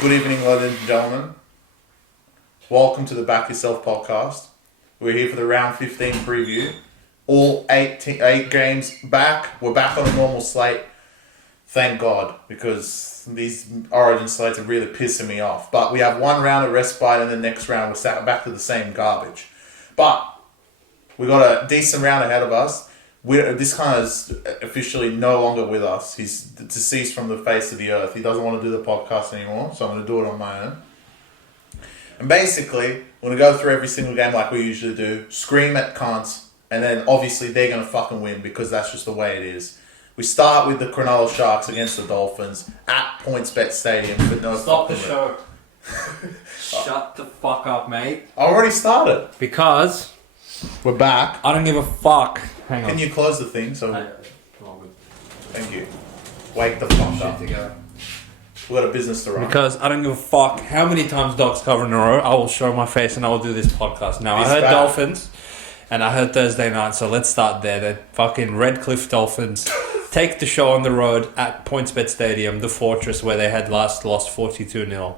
Good evening, ladies and gentlemen. Welcome to the BackYourself Podcast. We're here for the Round 15 preview. All eight games back. We're back on a normal slate. Thank God, because these Origin slates are really pissing me off. But we have one round of respite, and the next round we're back to the same garbage. But we got a decent round ahead of us. This guy is officially no longer with us. He's deceased from the face of the earth. He doesn't want to do the podcast anymore, so I'm going to do it on my own. And basically, we're going to go through every single game like we usually do, scream at cunts, and then obviously they're going to fucking win because that's just the way it is. We start with the Cronulla Sharks against the Dolphins at PointsBet Stadium. But no, stop the show. Shut the fuck up, mate. I already started. Because we're back. I don't give a fuck. Hang on. Can you close the thing? Thank you. Wake the fuck up. We've got a business to run. Because I don't give a fuck how many times dogs cover in a row. I will show my face and I will do this podcast. Now, I heard back. Dolphins and I heard Thursday night, so let's start there. The fucking Redcliffe Dolphins take the show on the road at PointsBet Stadium, the fortress where they had lost 42-0.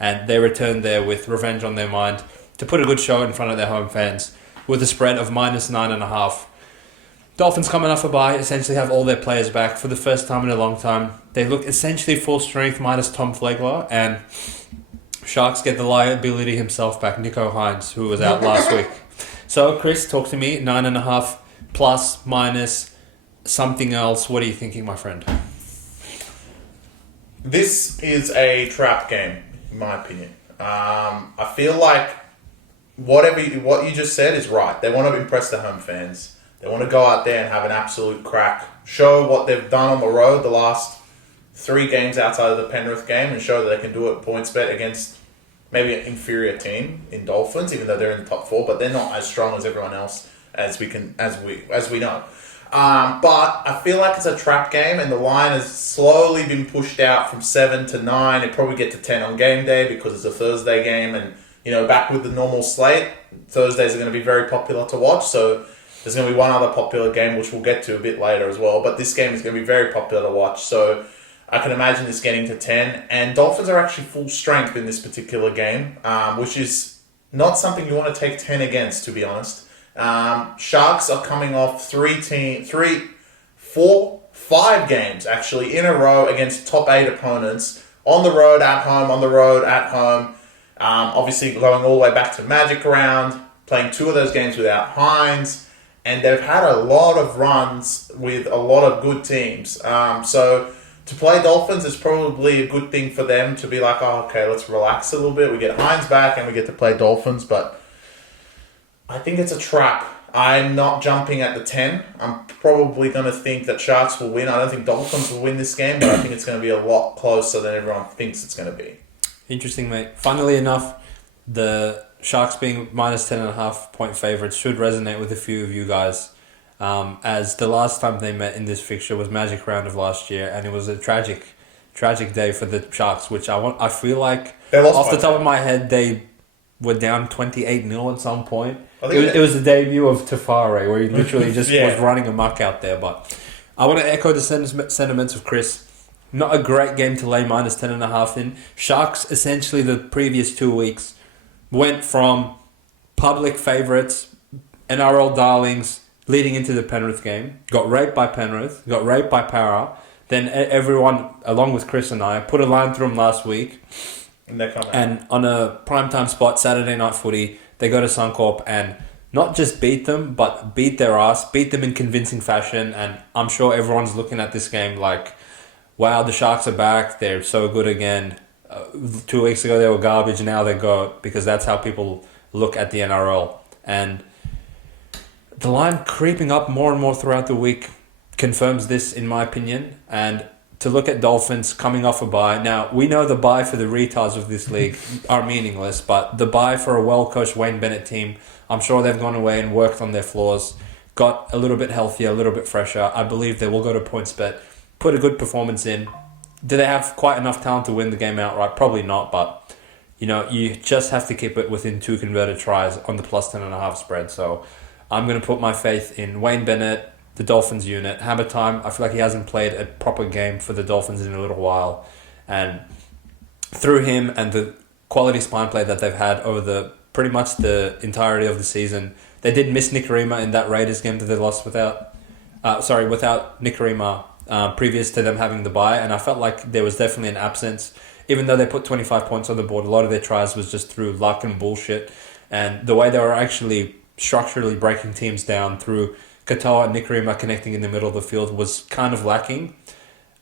And they returned there with revenge on their mind to put a good show in front of their home fans with a spread of -9.5. Dolphins coming off a bye, essentially have all their players back for the first time in a long time. They look essentially full strength minus Tom Flegler, and Sharks get the liability himself back, Nico Hines, who was out last week. So, Chris, talk to me, 9.5 plus, minus, something else. What are you thinking, my friend? This is a trap game, in my opinion. I feel like what you just said is right. They want to impress the home fans. They want to go out there and have an absolute crack. Show what they've done on the road the last 3 games outside of the Penrith game and show that they can do it PointsBet against maybe an inferior team in Dolphins, even though they're in the top 4, but they're not as strong as everyone else as we know. But I feel like it's a trap game and the line has slowly been pushed out from 7 to 9. It probably get to 10 on game day because it's a Thursday game and, back with the normal slate, Thursdays are going to be very popular to watch, so there's going to be one other popular game, which we'll get to a bit later as well. But this game is going to be very popular to watch. So I can imagine this getting to 10. And Dolphins are actually full strength in this particular game, which is not something you want to take 10 against, to be honest. Sharks are coming off 5 games, actually, in a row against top 8 opponents. On the road, at home, on the road, at home. Obviously, going all the way back to Magic Round, playing 2 of those games without Hines. And they've had a lot of runs with a lot of good teams. So to play Dolphins is probably a good thing for them to be like, oh, okay, let's relax a little bit. We get Hines back and we get to play Dolphins. But I think it's a trap. I'm not jumping at the 10. I'm probably going to think that Sharks will win. I don't think Dolphins will win this game, but I think it's going to be a lot closer than everyone thinks it's going to be. Interesting, mate. Funnily enough, the Sharks being minus 10.5 point favourites should resonate with a few of you guys, as the last time they met in this fixture was Magic Round of last year, and it was a tragic day for the Sharks, which I feel like off the top of my head they were down 28-0 at some point. It was the debut of Tafare, where he literally just was running amok out there. But I want to echo the sentiments of Chris. Not a great game to lay minus 10.5 in. Sharks essentially the previous 2 weeks went from public favourites, NRL darlings, leading into the Penrith game. Got raped by Penrith, got raped by Para. Then everyone, along with Chris and I, put a line through them last week. And on a primetime spot, Saturday night footy, they go to Suncorp and not just beat them, but beat their ass, beat them in convincing fashion. And I'm sure everyone's looking at this game like, wow, the Sharks are back. They're so good again. 2 weeks ago they were garbage, now they go, because that's how people look at the NRL. And the line creeping up more and more throughout the week confirms this, in my opinion. And to look at Dolphins coming off a bye, now we know the bye for the retards of this league are meaningless, but the bye for a well-coached Wayne Bennett team, I'm sure they've gone away and worked on their flaws, got a little bit healthier, a little bit fresher. I believe they will go to PointsBet, put a good performance in. Do they have quite enough talent to win the game outright? Probably not, but you just have to keep it within 2 converted tries on the plus 10.5 spread. So I'm going to put my faith in Wayne Bennett, the Dolphins unit. Hammer time, I feel like he hasn't played a proper game for the Dolphins in a little while. And through him and the quality spine play that they've had over the pretty much the entirety of the season. They did miss Nicarima in that Raiders game that they lost without Nicarima previous to them having the bye, and I felt like there was definitely an absence. Even though they put 25 points on the board, a lot of their tries was just through luck and bullshit. And the way they were actually structurally breaking teams down through Katoa and Nicarima connecting in the middle of the field was kind of lacking.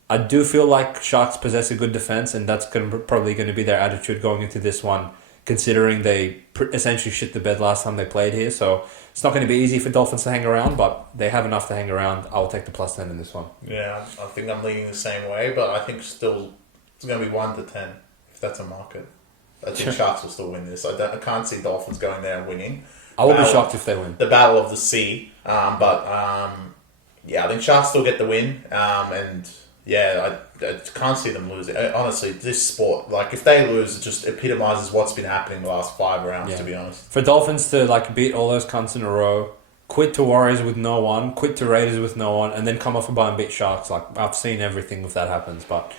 I do feel like Sharks possess a good defense, and that's probably going to be their attitude going into this one, considering they essentially shit the bed last time they played here. So it's not going to be easy for Dolphins to hang around, but they have enough to hang around. I'll take the +10 in this one. Yeah, I think I'm leaning the same way, but I think still it's going to be 1 to 10 if that's a market. I think Sharks will still win this. I can't see Dolphins going there and winning. I will be shocked if they win. The Battle of the Sea. I think Sharks still get the win. I can't see them losing. Honestly, this sport, like if they lose, it just epitomizes what's been happening the last 5 rounds, to be honest. For Dolphins to beat all those cunts in a row, quit to Warriors with no one, quit to Raiders with no one, and then come off a bye and beat Sharks, I've seen everything if that happens, but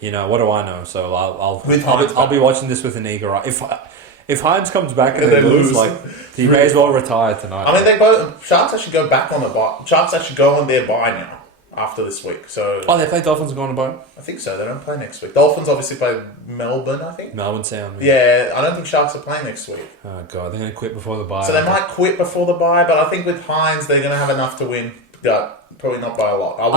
what do I know? So I'll be watching this with an eager eye. If Hines comes back and they lose, he may as well retire tonight. I mean, Sharks actually go back on the bye. Sharks actually go on their bye now after this week. So they play Dolphins and go on a bye? I think so. They don't play next week. Dolphins obviously play Melbourne, I think. Melbourne sound. Yeah, I don't think Sharks are playing next week. Oh, God. They're going to quit before the bye. So they might quit before the bye, but I think with Hines, they're going to have enough to win. But probably not by a lot. I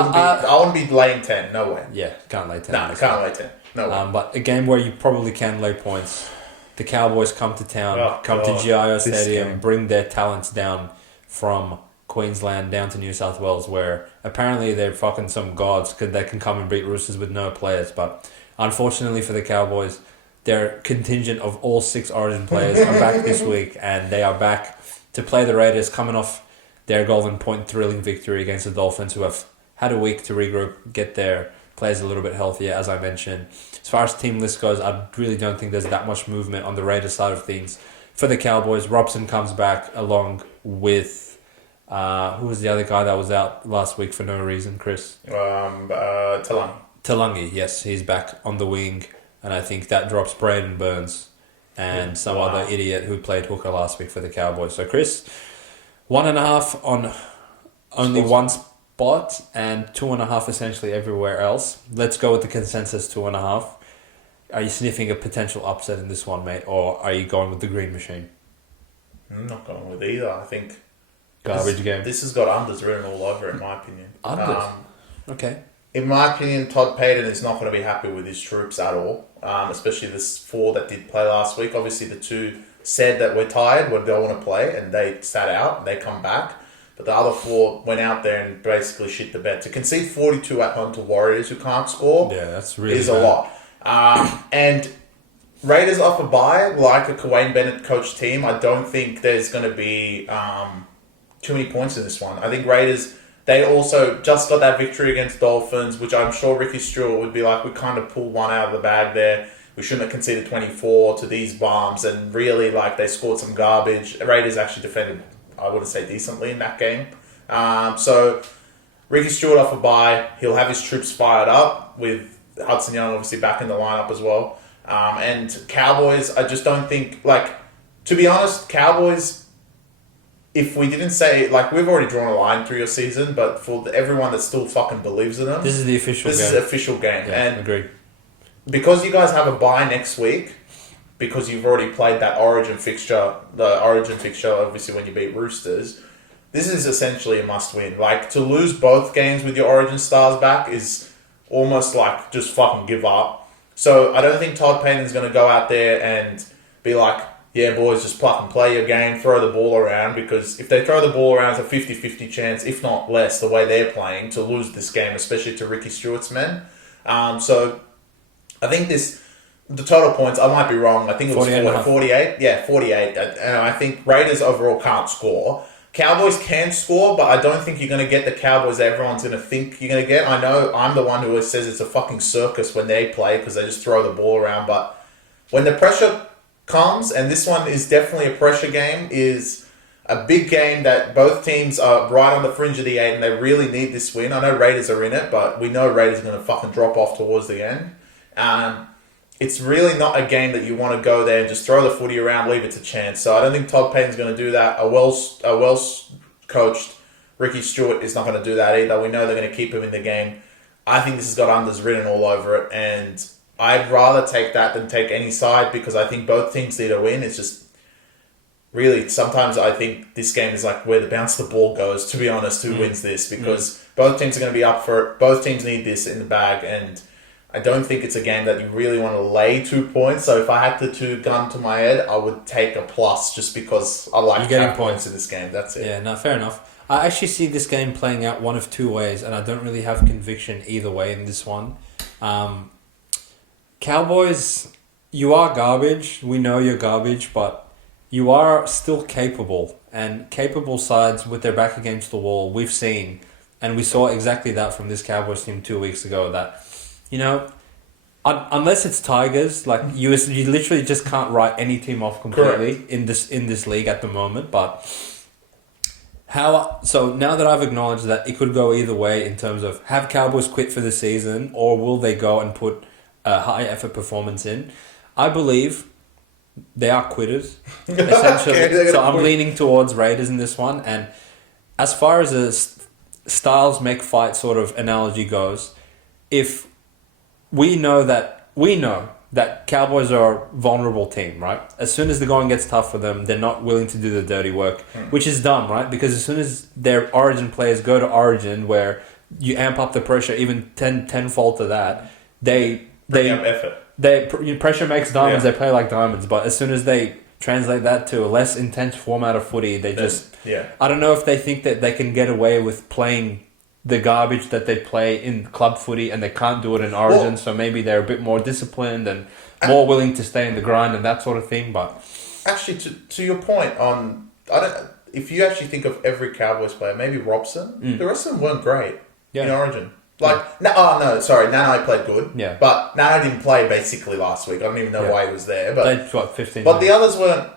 wouldn't be laying 10. No way. Yeah, can't lay 10. No, can't lay 10. No way. But a game where you probably can lay points. The Cowboys come to town, to GIO Stadium, bring their talents down from Queensland down to New South Wales, where apparently they're fucking some gods because they can come and beat Roosters with no players. But unfortunately for the Cowboys, their contingent of all 6 Origin players are back this week, and they are back to play the Raiders, coming off their Golden Point thrilling victory against the Dolphins, who have had a week to regroup, get their players a little bit healthier, as I mentioned. As far as team list goes, I really don't think there's that much movement on the Raiders side of things. For the Cowboys, Robson comes back along with... who was the other guy that was out last week for no reason, Chris? Talangi, yes. He's back on the wing, and I think that drops Braden Burns and some other idiot who played hooker last week for the Cowboys. So, Chris, 1.5 on only one spot and 2.5 essentially everywhere else. Let's go with the consensus 2.5. Are you sniffing a potential upset in this one, mate, or are you going with the green machine? I'm not going with either. I think garbage game. This has got unders written all over it, in my opinion. Unders? Okay. In my opinion, Todd Payton is not going to be happy with his troops at all, especially this 4 that did play last week. Obviously, the 2 said that we're tired, we don't want to play, and they sat out, and they come back. But the other 4 went out there and basically shit the bed. To concede 42 at home to Warriors who can't score that's really is a lot. And Raiders off a bye, like a Wayne Bennett coach team, I don't think there's going to be too many points in this one. I think Raiders, they also just got that victory against Dolphins, which I'm sure Ricky Stewart would be like, we kind of pulled one out of the bag there. We shouldn't have conceded 24 to these bombs. And really, they scored some garbage. Raiders actually defended, I wouldn't say decently in that game. So Ricky Stewart off a bye. He'll have his troops fired up with Hudson Young obviously back in the lineup as well. And Cowboys, I just don't think, to be honest, Cowboys, if we didn't say, we've already drawn a line through your season, but for everyone that still fucking believes in them, this is the official game. This is the official game. Yeah, and agreed. Because you guys have a bye next week, because you've already played that Origin fixture, obviously when you beat Roosters, this is essentially a must-win. To lose both games with your Origin stars back is almost just fucking give up. So I don't think Todd Payton's going to go out there and be like, yeah, boys, just pluck and play your game, throw the ball around, because if they throw the ball around, it's a 50-50 chance, if not less, the way they're playing, to lose this game, especially to Ricky Stewart's men. So I think the total points, I might be wrong, I think it was 48. Yeah, 48. And I think Raiders overall can't score. Cowboys can score, but I don't think you're going to get the Cowboys that everyone's going to think you're going to get. I know I'm the one who always says it's a fucking circus when they play because they just throw the ball around. But when the pressure comes, and this one is definitely a pressure game, is a big game that both teams are right on the fringe of the 8 and they really need this win. I know Raiders are in it, but we know Raiders are going to fucking drop off towards the end. it's really not a game that you want to go there and just throw the footy around, leave it to chance. So I don't think Todd Payten's going to do that. A well coached Ricky Stewart is not going to do that either. We know they're going to keep him in the game. I think this has got unders written all over it, and I'd rather take that than take any side because I think both teams need a win. It's just really sometimes I think this game is like where the bounce of the ball goes, to be honest, who wins this because both teams are going to be up for it. Both teams need this in the bag, and I don't think it's a game that you really want to lay 2 points. So if I had to gun to my head, I would take a plus just because I like getting points in this game. That's it. Yeah, no, fair enough. I actually see this game playing out one of two ways, and I don't really have conviction either way in this one. Cowboys, you are garbage. We know you're garbage, but you are still capable. And capable sides with their back against the wall, we've seen. And we saw exactly that from this Cowboys team 2 weeks ago. That, you know, unless it's Tigers, like you literally just can't write any team off completely in this league at the moment. But so now that I've acknowledged that it could go either way in terms of have Cowboys quit for the season or will they go and put a high effort performance in, I believe they are quitters essentially. Okay, so I'm leaning towards Raiders in this one. And as far as a styles make fight sort of analogy goes, if we know that Cowboys are a vulnerable team, right? As soon as the going gets tough for them, they're not willing to do the dirty work, which is dumb, right? Because as soon as their Origin players go to Origin, where you amp up the pressure even tenfold to that, they effort. Pressure makes diamonds. They play like diamonds, but as soon as they translate that to a less intense format of footy, they just I don't know if they think that they can get away with playing the garbage that they play in club footy and they can't do it in Origin. Well, so maybe they're a bit more disciplined and more willing to stay in the grind and that sort of thing. But actually, to your point on, if you actually think of every Cowboys player, maybe Robson, the rest of them weren't great in Origin. Nanai played good. Yeah. But Nanai didn't play basically last week. I don't even know why he was there. But played, 15 But the others weren't.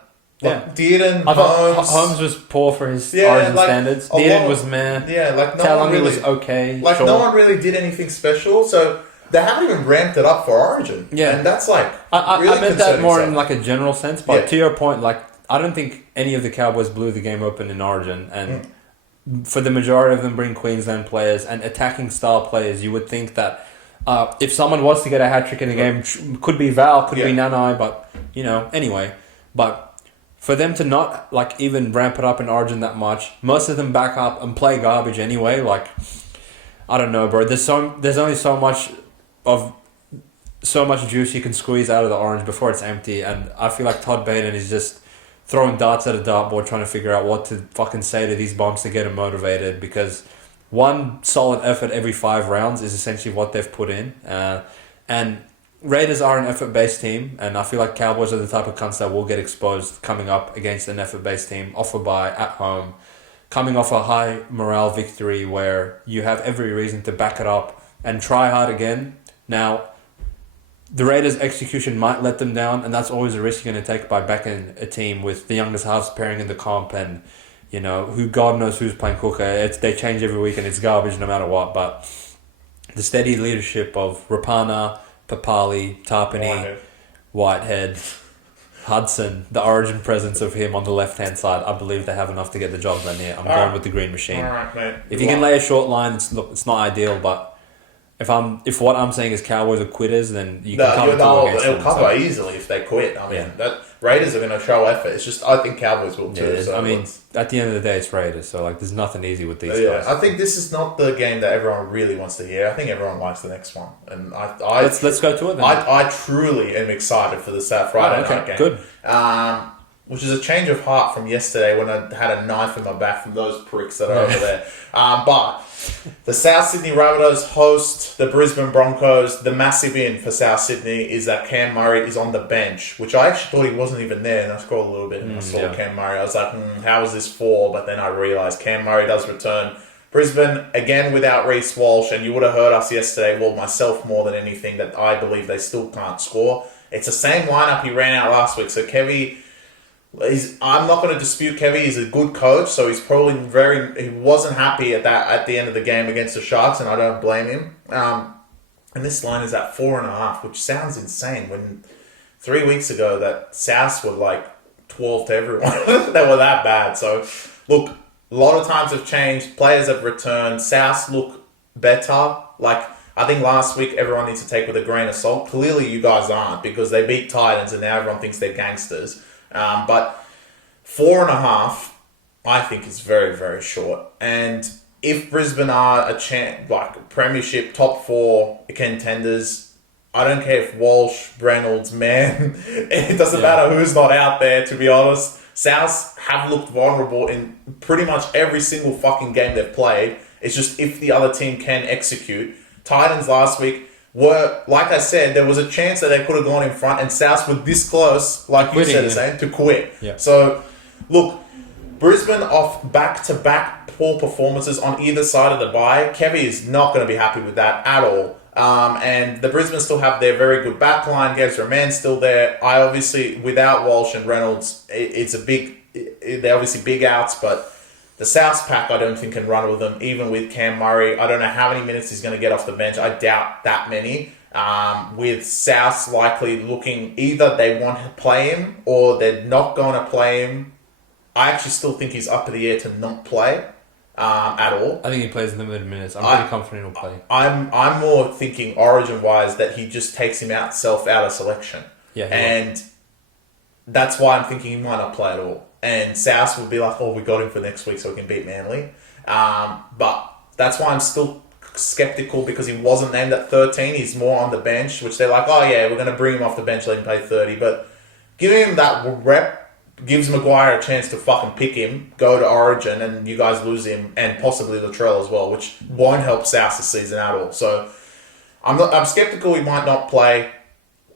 Dearden, Holmes was poor for his Origin standards. Dearden was meh. Yeah, like no Talangi one really was okay. Like no one really did anything special. So they haven't even ramped it up for Origin. Yeah, and that's like I meant that more in like a general sense. But to your point, like I don't think any of the Cowboys blew the game open in Origin, and for the majority of them being Queensland players and attacking style players, you would think that if someone was to get a hat trick in the game, could be Val, could be Nanai, but anyway, but. For them to not like even ramp it up in Origin that much, most of them back up and play garbage anyway. Like, I don't know, bro. There's only so much juice you can squeeze out of the orange before it's empty, and I feel like Todd Payten is just throwing darts at a dartboard trying to figure out what to fucking say to these bumps to get them motivated, because one solid effort every 5 rounds is essentially what they've put in, and Raiders are an effort-based team, and I feel like Cowboys are the type of cunts that will get exposed coming up against an effort-based team, off a bye, at home, coming off a high morale victory where you have every reason to back it up and try hard again. Now, the Raiders' execution might let them down, and that's always a risk you're going to take by backing a team with the youngest halves pairing in the comp, and who God knows who's playing hooker. They change every week, and it's garbage no matter what. But the steady leadership of Rapana, Papali, Tarpany, Whitehead, Hudson, the Origin presence of him on the left-hand side, I believe they have enough to get the job done here. I'm going with the green machine. All right, mate. If you can lay a short line, it's not ideal, but if what I'm saying is Cowboys are quitters, then you can cover against them. They'll cover easily if they quit. I mean, Raiders are going to show effort. It's just, I think Cowboys will too. So at the end of the day, it's Raiders, so there's nothing easy with these guys. I think this is not the game that everyone really wants to hear. I think everyone likes the next one, and let's go to it then. I truly am excited for the South Friday night game. Good. Which is a change of heart from yesterday when I had a knife in my back from those pricks that are over there. But the South Sydney Rabbitohs host the Brisbane Broncos. The massive in for South Sydney is that Cam Murray is on the bench, which I actually thought he wasn't even there. And I scrolled a little bit and I saw Cam Murray. I was like, how is this for? But then I realised Cam Murray does return. Brisbane, again, without Reece Walsh. And you would have heard us yesterday, well, myself more than anything, that I believe they still can't score. It's the same lineup he ran out last week. So Kevy... I'm not going to dispute Kevy. He's a good coach, so he's probably he wasn't happy at the end of the game against the Sharks, and I don't blame him. And this line is at 4.5, which sounds insane. When 3 weeks ago that South were like 12 to everyone. They were that bad. So, look, a lot of times have changed. Players have returned. South look better. Like, I think last week everyone needs to take with a grain of salt. Clearly you guys aren't, because they beat Titans and now everyone thinks they're gangsters. But 4.5, I think, is very, very short. And if Brisbane are a premiership top 4 contenders, I don't care if Walsh, Reynolds, man, it doesn't matter who's not out there, to be honest. South have looked vulnerable in pretty much every single fucking game they've played. It's just if the other team can execute. Titans last week were, like I said, there was a chance that they could have gone in front, and South were this close, like you said, Hussein, to quit. Yeah. So, look, Brisbane off back-to-back poor performances on either side of the bye. Kevy is not going to be happy with that at all. And the Brisbane still have their very good backline. Gavs Roman's still there. I obviously, without Walsh and Reynolds, they're obviously big outs, but the South pack I don't think can run with them, even with Cam Murray. I don't know how many minutes he's going to get off the bench. I doubt that many. With South likely looking, either they want to play him or they're not going to play him. I actually still think he's up in the air to not play at all. I think he plays limited minutes. I'm pretty confident he'll play. I'm more thinking origin-wise that he just takes himself out of selection. Yeah, and that's why I'm thinking he might not play at all. And South would be like, oh, we got him for next week so we can beat Manly. But that's why I'm still skeptical, because he wasn't named at 13. He's more on the bench, which they're like, oh yeah, we're going to bring him off the bench, let him play 30. But giving him that rep gives Maguire a chance to fucking pick him, go to Origin, and you guys lose him, and possibly Latrell as well, which won't help South this season at all. So I'm skeptical he might not play.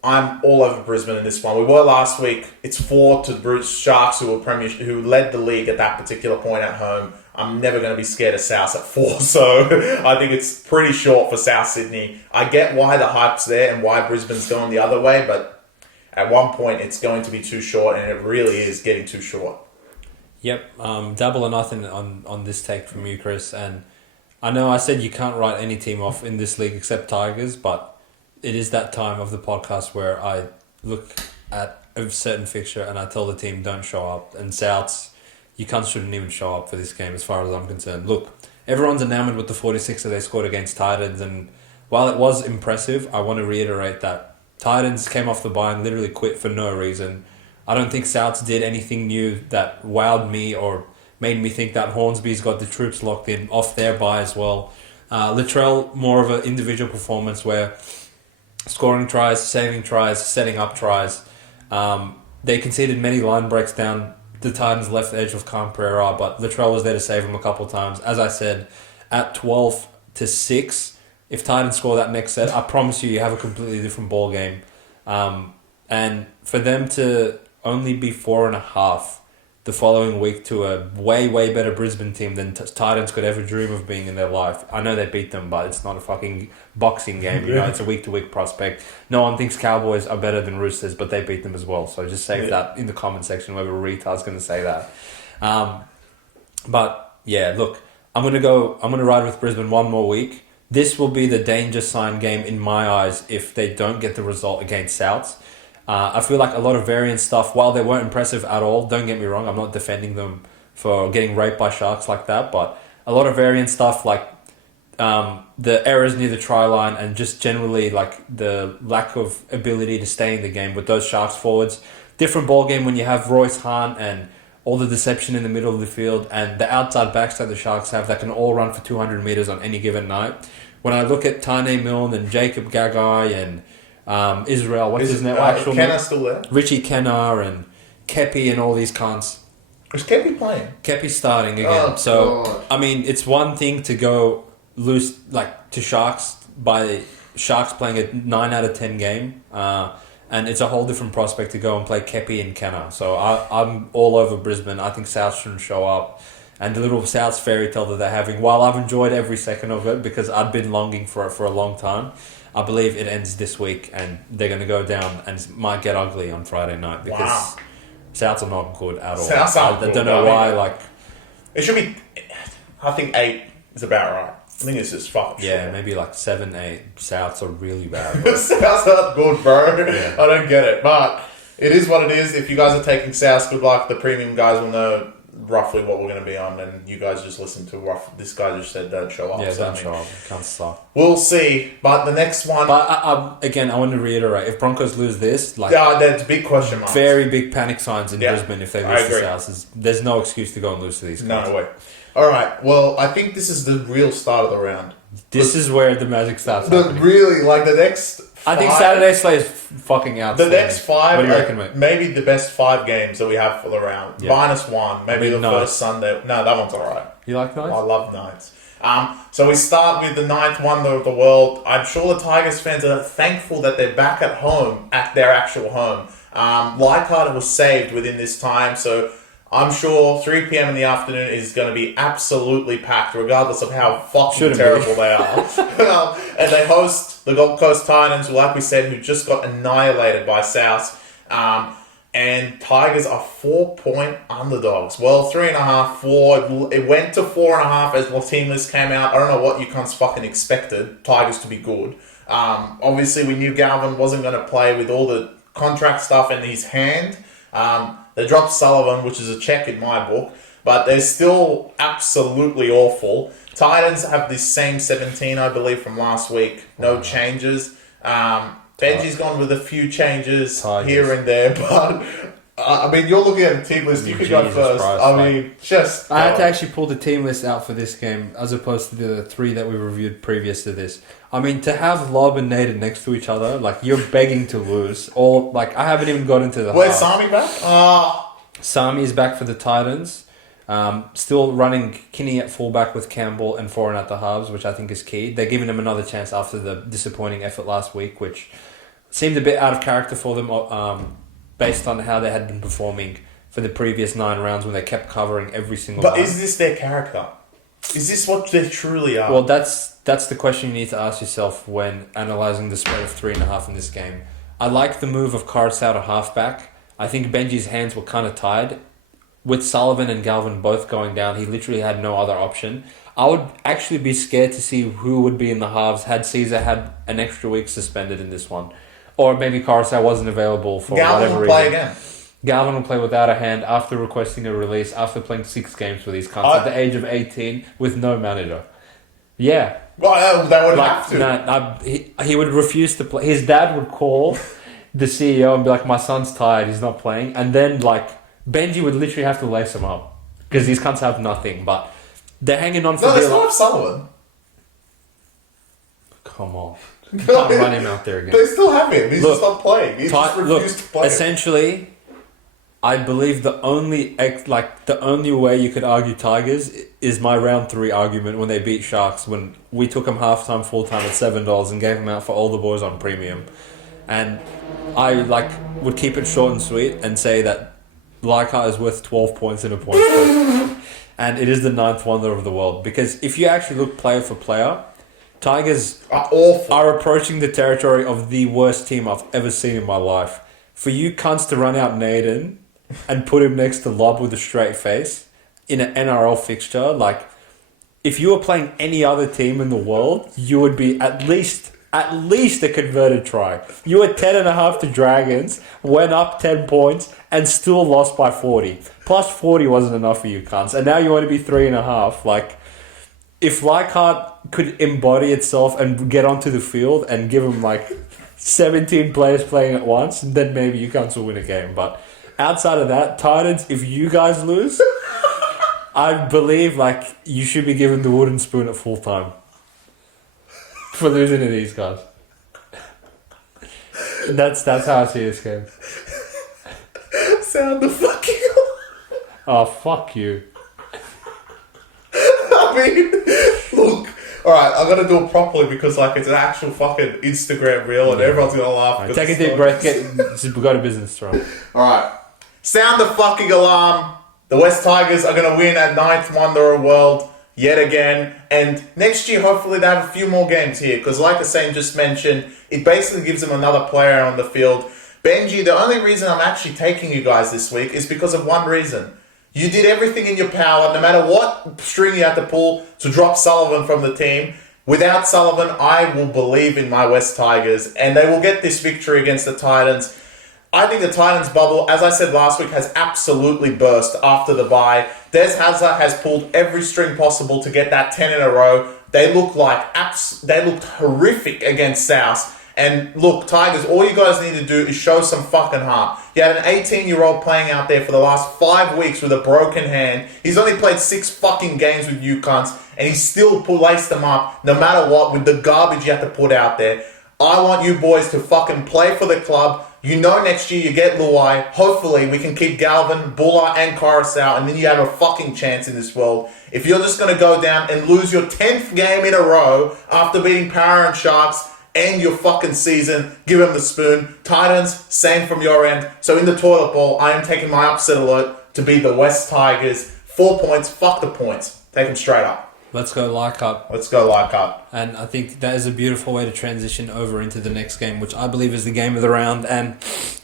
I'm all over Brisbane in this one. We were last week. It's 4 to the Sharks, who led the league at that particular point at home. I'm never going to be scared of South at 4, so I think it's pretty short for South Sydney. I get why the hype's there and why Brisbane's going the other way, but at one point it's going to be too short, and it really is getting too short. Yep, double or nothing on this take from you, Chris. And I know I said you can't write any team off in this league except Tigers, but it is that time of the podcast where I look at a certain fixture and I tell the team don't show up. And Souths, you shouldn't even show up for this game as far as I'm concerned. Look, everyone's enamoured with the 46 that they scored against Titans, and while it was impressive, I want to reiterate that Titans came off the bye and literally quit for no reason. I don't think Souths did anything new that wowed me or made me think that Hornsby's got the troops locked in off their bye as well. Latrell, more of an individual performance where scoring tries, saving tries, setting up tries. They conceded many line breaks down the Titans' left edge with Khan Pereira, but Latrell was there to save him a couple of times. As I said, at 12-6, if Titans score that next set, I promise you have a completely different ball game. And for them to only be 4.5 the following week to a way, way better Brisbane team than Titans could ever dream of being in their life. I know they beat them, but it's not a fucking boxing game. You know, it's a week-to-week prospect. No one thinks Cowboys are better than Roosters, but they beat them as well. So just save that in the comment section, whoever retard's going to say that. But yeah, look, I'm gonna ride with Brisbane one more week. This will be the danger sign game in my eyes if they don't get the result against Souths. I feel like a lot of variant stuff, while they weren't impressive at all, don't get me wrong, I'm not defending them for getting raped by Sharks like that, but a lot of variant stuff like the errors near the try line and just generally like the lack of ability to stay in the game with those Sharks forwards. Different ball game when you have Royce Hunt and all the deception in the middle of the field and the outside backs that the Sharks have that can all run for 200 metres on any given night. When I look at Tane Milne and Jacob Gagai and Israel, what's his name? Kenner still there? Richie Kenner and Kepi and all these cunts. Is Kepi playing? Kepi's starting again. God. I mean, it's one thing to go lose to Sharks by Sharks playing a 9 out of 10 game. And it's a whole different prospect to go and play Kepi and Kenner. So I'm all over Brisbane. I think South shouldn't show up. And the little South's fairy tale that they're having, while I've enjoyed every second of it because I've been longing for it for a long time, I believe it ends this week and they're going to go down and it might get ugly on Friday night because Souths are not good at all. Souths aren't I don't know why. It should be, I think 8 is about right. I think it's just fucking short. maybe like 7, 8. Souths are really bad. South's not good, bro. Yeah. I don't get it. But it is what it is. If you guys are taking Souths, good luck. The premium guys will know roughly what we're going to be on, and you guys just listen to this guy just said don't show up. Yeah, don't show up. Can't start. We'll see. But the next one... But again, I want to reiterate, if Broncos lose this, like... Yeah, that's a big question mark. Very big panic signs in Brisbane if they lose to Souths. There's no excuse to go and lose to these guys. No way. Alright, well, I think this is the real start of the round. This is where the magic starts happening. Really, like the next... I think Saturday slate is fucking out. The next 5, what do you reckon, mate? Maybe the best 5 games that we have for the round. Yeah. -1, maybe the first Sunday. No, that one's alright. You like nights? I love nights. So we start with the 9th wonder of the world. I'm sure the Tigers fans are thankful that they're back at home, at their actual home. Leichhardt was saved within this time, so I'm sure 3 p.m. in the afternoon is going to be absolutely packed, regardless of how fucking terrible they are. And they host the Gold Coast Titans, like we said, who just got annihilated by South. And Tigers are 4-point underdogs. Well, 3.5, 4. It went to 4.5 as the team list came out. I don't know what you cunts fucking expected Tigers to be good. Obviously, we knew Galvin wasn't going to play with all the contract stuff in his hand. They dropped Sullivan, which is a check in my book, but they're still absolutely awful. Titans have this same 17, I believe, from last week. No changes. Benji's gone with a few changes here and there, but I mean, you're looking at the team list. You could go first. I had to actually pull the team list out for this game as opposed to the 3 that we reviewed previous to this. I mean, to have Lob and Naden next to each other, like, you're begging to lose. Or, like, I haven't even got into the Where's Sami back? Sami is back for the Titans. Still running Kinney at fullback with Campbell and Foran at the halves, which I think is key. They're giving him another chance after the disappointing effort last week, which seemed a bit out of character for them based on how they had been performing for the previous 9 rounds when they kept covering every single But line. is this their character? Is this what they truly are? Well, that's the question you need to ask yourself when analysing the spread of 3.5 in this game. I like the move of Carousel to halfback. I think Benji's hands were kind of tied. With Sullivan and Galvin both going down, he literally had no other option. I would actually be scared to see who would be in the halves had Caesar had an extra week suspended in this one. Or maybe Carousel wasn't available for Galvin whatever will play reason. again. Galvin will play without a hand after requesting a release, after playing 6 games with these cunts at the age of 18 with no manager. Yeah. Well, they would have to. No, he would refuse to play. His dad would call the CEO and be like, my son's tired, he's not playing. And then, like, Benji would literally have to lace him up. Because these cunts have nothing. But they're hanging on for No, they still have Sullivan. Come on. You can't run him out there again. They still have him. He's just not playing. He's just refused to play. Essentially, I believe the only way you could argue Tigers is my round 3 argument when they beat Sharks, when we took them half-time, full-time at $7 and gave them out for all the boys on premium. And I would keep it short and sweet and say that Leichhardt is worth 12 points in a point spread. And it is the 9th wonder of the world. Because if you actually look player for player, Tigers are awful. Are approaching the territory of the worst team I've ever seen in my life. For you cunts to run out Naden and put him next to Lob with a straight face in an NRL fixture, like, if you were playing any other team in the world, you would be at least a converted try. You were 10.5 to Dragons, went up 10 points, and still lost by 40. Plus 40 wasn't enough for you cunts. And now you want to be 3.5. Like, if Leichhardt could embody itself and get onto the field and give him, like, 17 players playing at once, then maybe you cunts will win a game. But outside of that, Titans, if you guys lose, I believe, like, you should be given the wooden spoon at full time for losing to these guys. That's how I see this game. Sound the fucking... Oh, fuck you. I mean, look, alright, I'm gonna do it properly because, like, it's an actual fucking Instagram reel and everyone's gonna laugh. Right, take a deep breath, we got a business, right? Alright, sound the fucking alarm. The West Tigers are gonna win at 9th wonder of the world yet again, and next year hopefully they have a few more games here because, like Hussein just mentioned, it basically gives them another player on the field. Benji, the only reason I'm actually taking you guys this week is because of one reason. You did everything in your power, no matter what string you had to pull, to drop Sullivan from the team. Without Sullivan, I will believe in my West Tigers, and they will get this victory against the Titans. I think the Titans bubble, as I said last week, has absolutely burst after the bye. Des Hazard has pulled every string possible to get that 10 in a row. They looked horrific against South. And look, Tigers, all you guys need to do is show some fucking heart. You had an 18-year-old playing out there for the last 5 weeks with a broken hand. He's only played 6 fucking games with you cunts, and he still laced them up no matter what with the garbage you have to put out there. I want you boys to fucking play for the club. You know next year you get Luai. Hopefully we can keep Galvin, Buller, and Coruscant, and then you have a fucking chance in this world. If you're just going to go down and lose your 10th game in a row after beating Para and Sharks, end your fucking season, give them the spoon. Titans, same from your end. So in the toilet bowl, I am taking my upset alert to be the West Tigers. 4 points, fuck the points. Take them straight up. Let's go like up. Let's go like up. And I think that is a beautiful way to transition over into the next game, which I believe is the game of the round. And,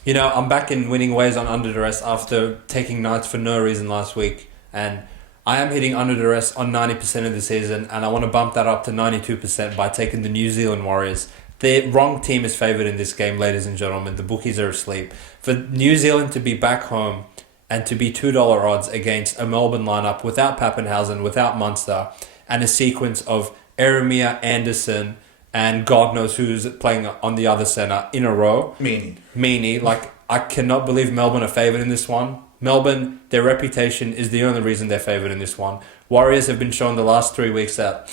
you know, I'm back in winning ways on under duress after taking Knights for no reason last week. And I am hitting under duress on 90% of the season, and I want to bump that up to 92% by taking the New Zealand Warriors. The wrong team is favoured in this game, ladies and gentlemen. The bookies are asleep. For New Zealand to be back home and to be $2 odds against a Melbourne lineup without Pappenhausen, without Munster, and a sequence of Eremia, Anderson, and God knows who's playing on the other centre in a row. Meanie. Like, I cannot believe Melbourne are favoured in this one. Melbourne, their reputation is the only reason they're favoured in this one. Warriors have been shown the last 3 weeks that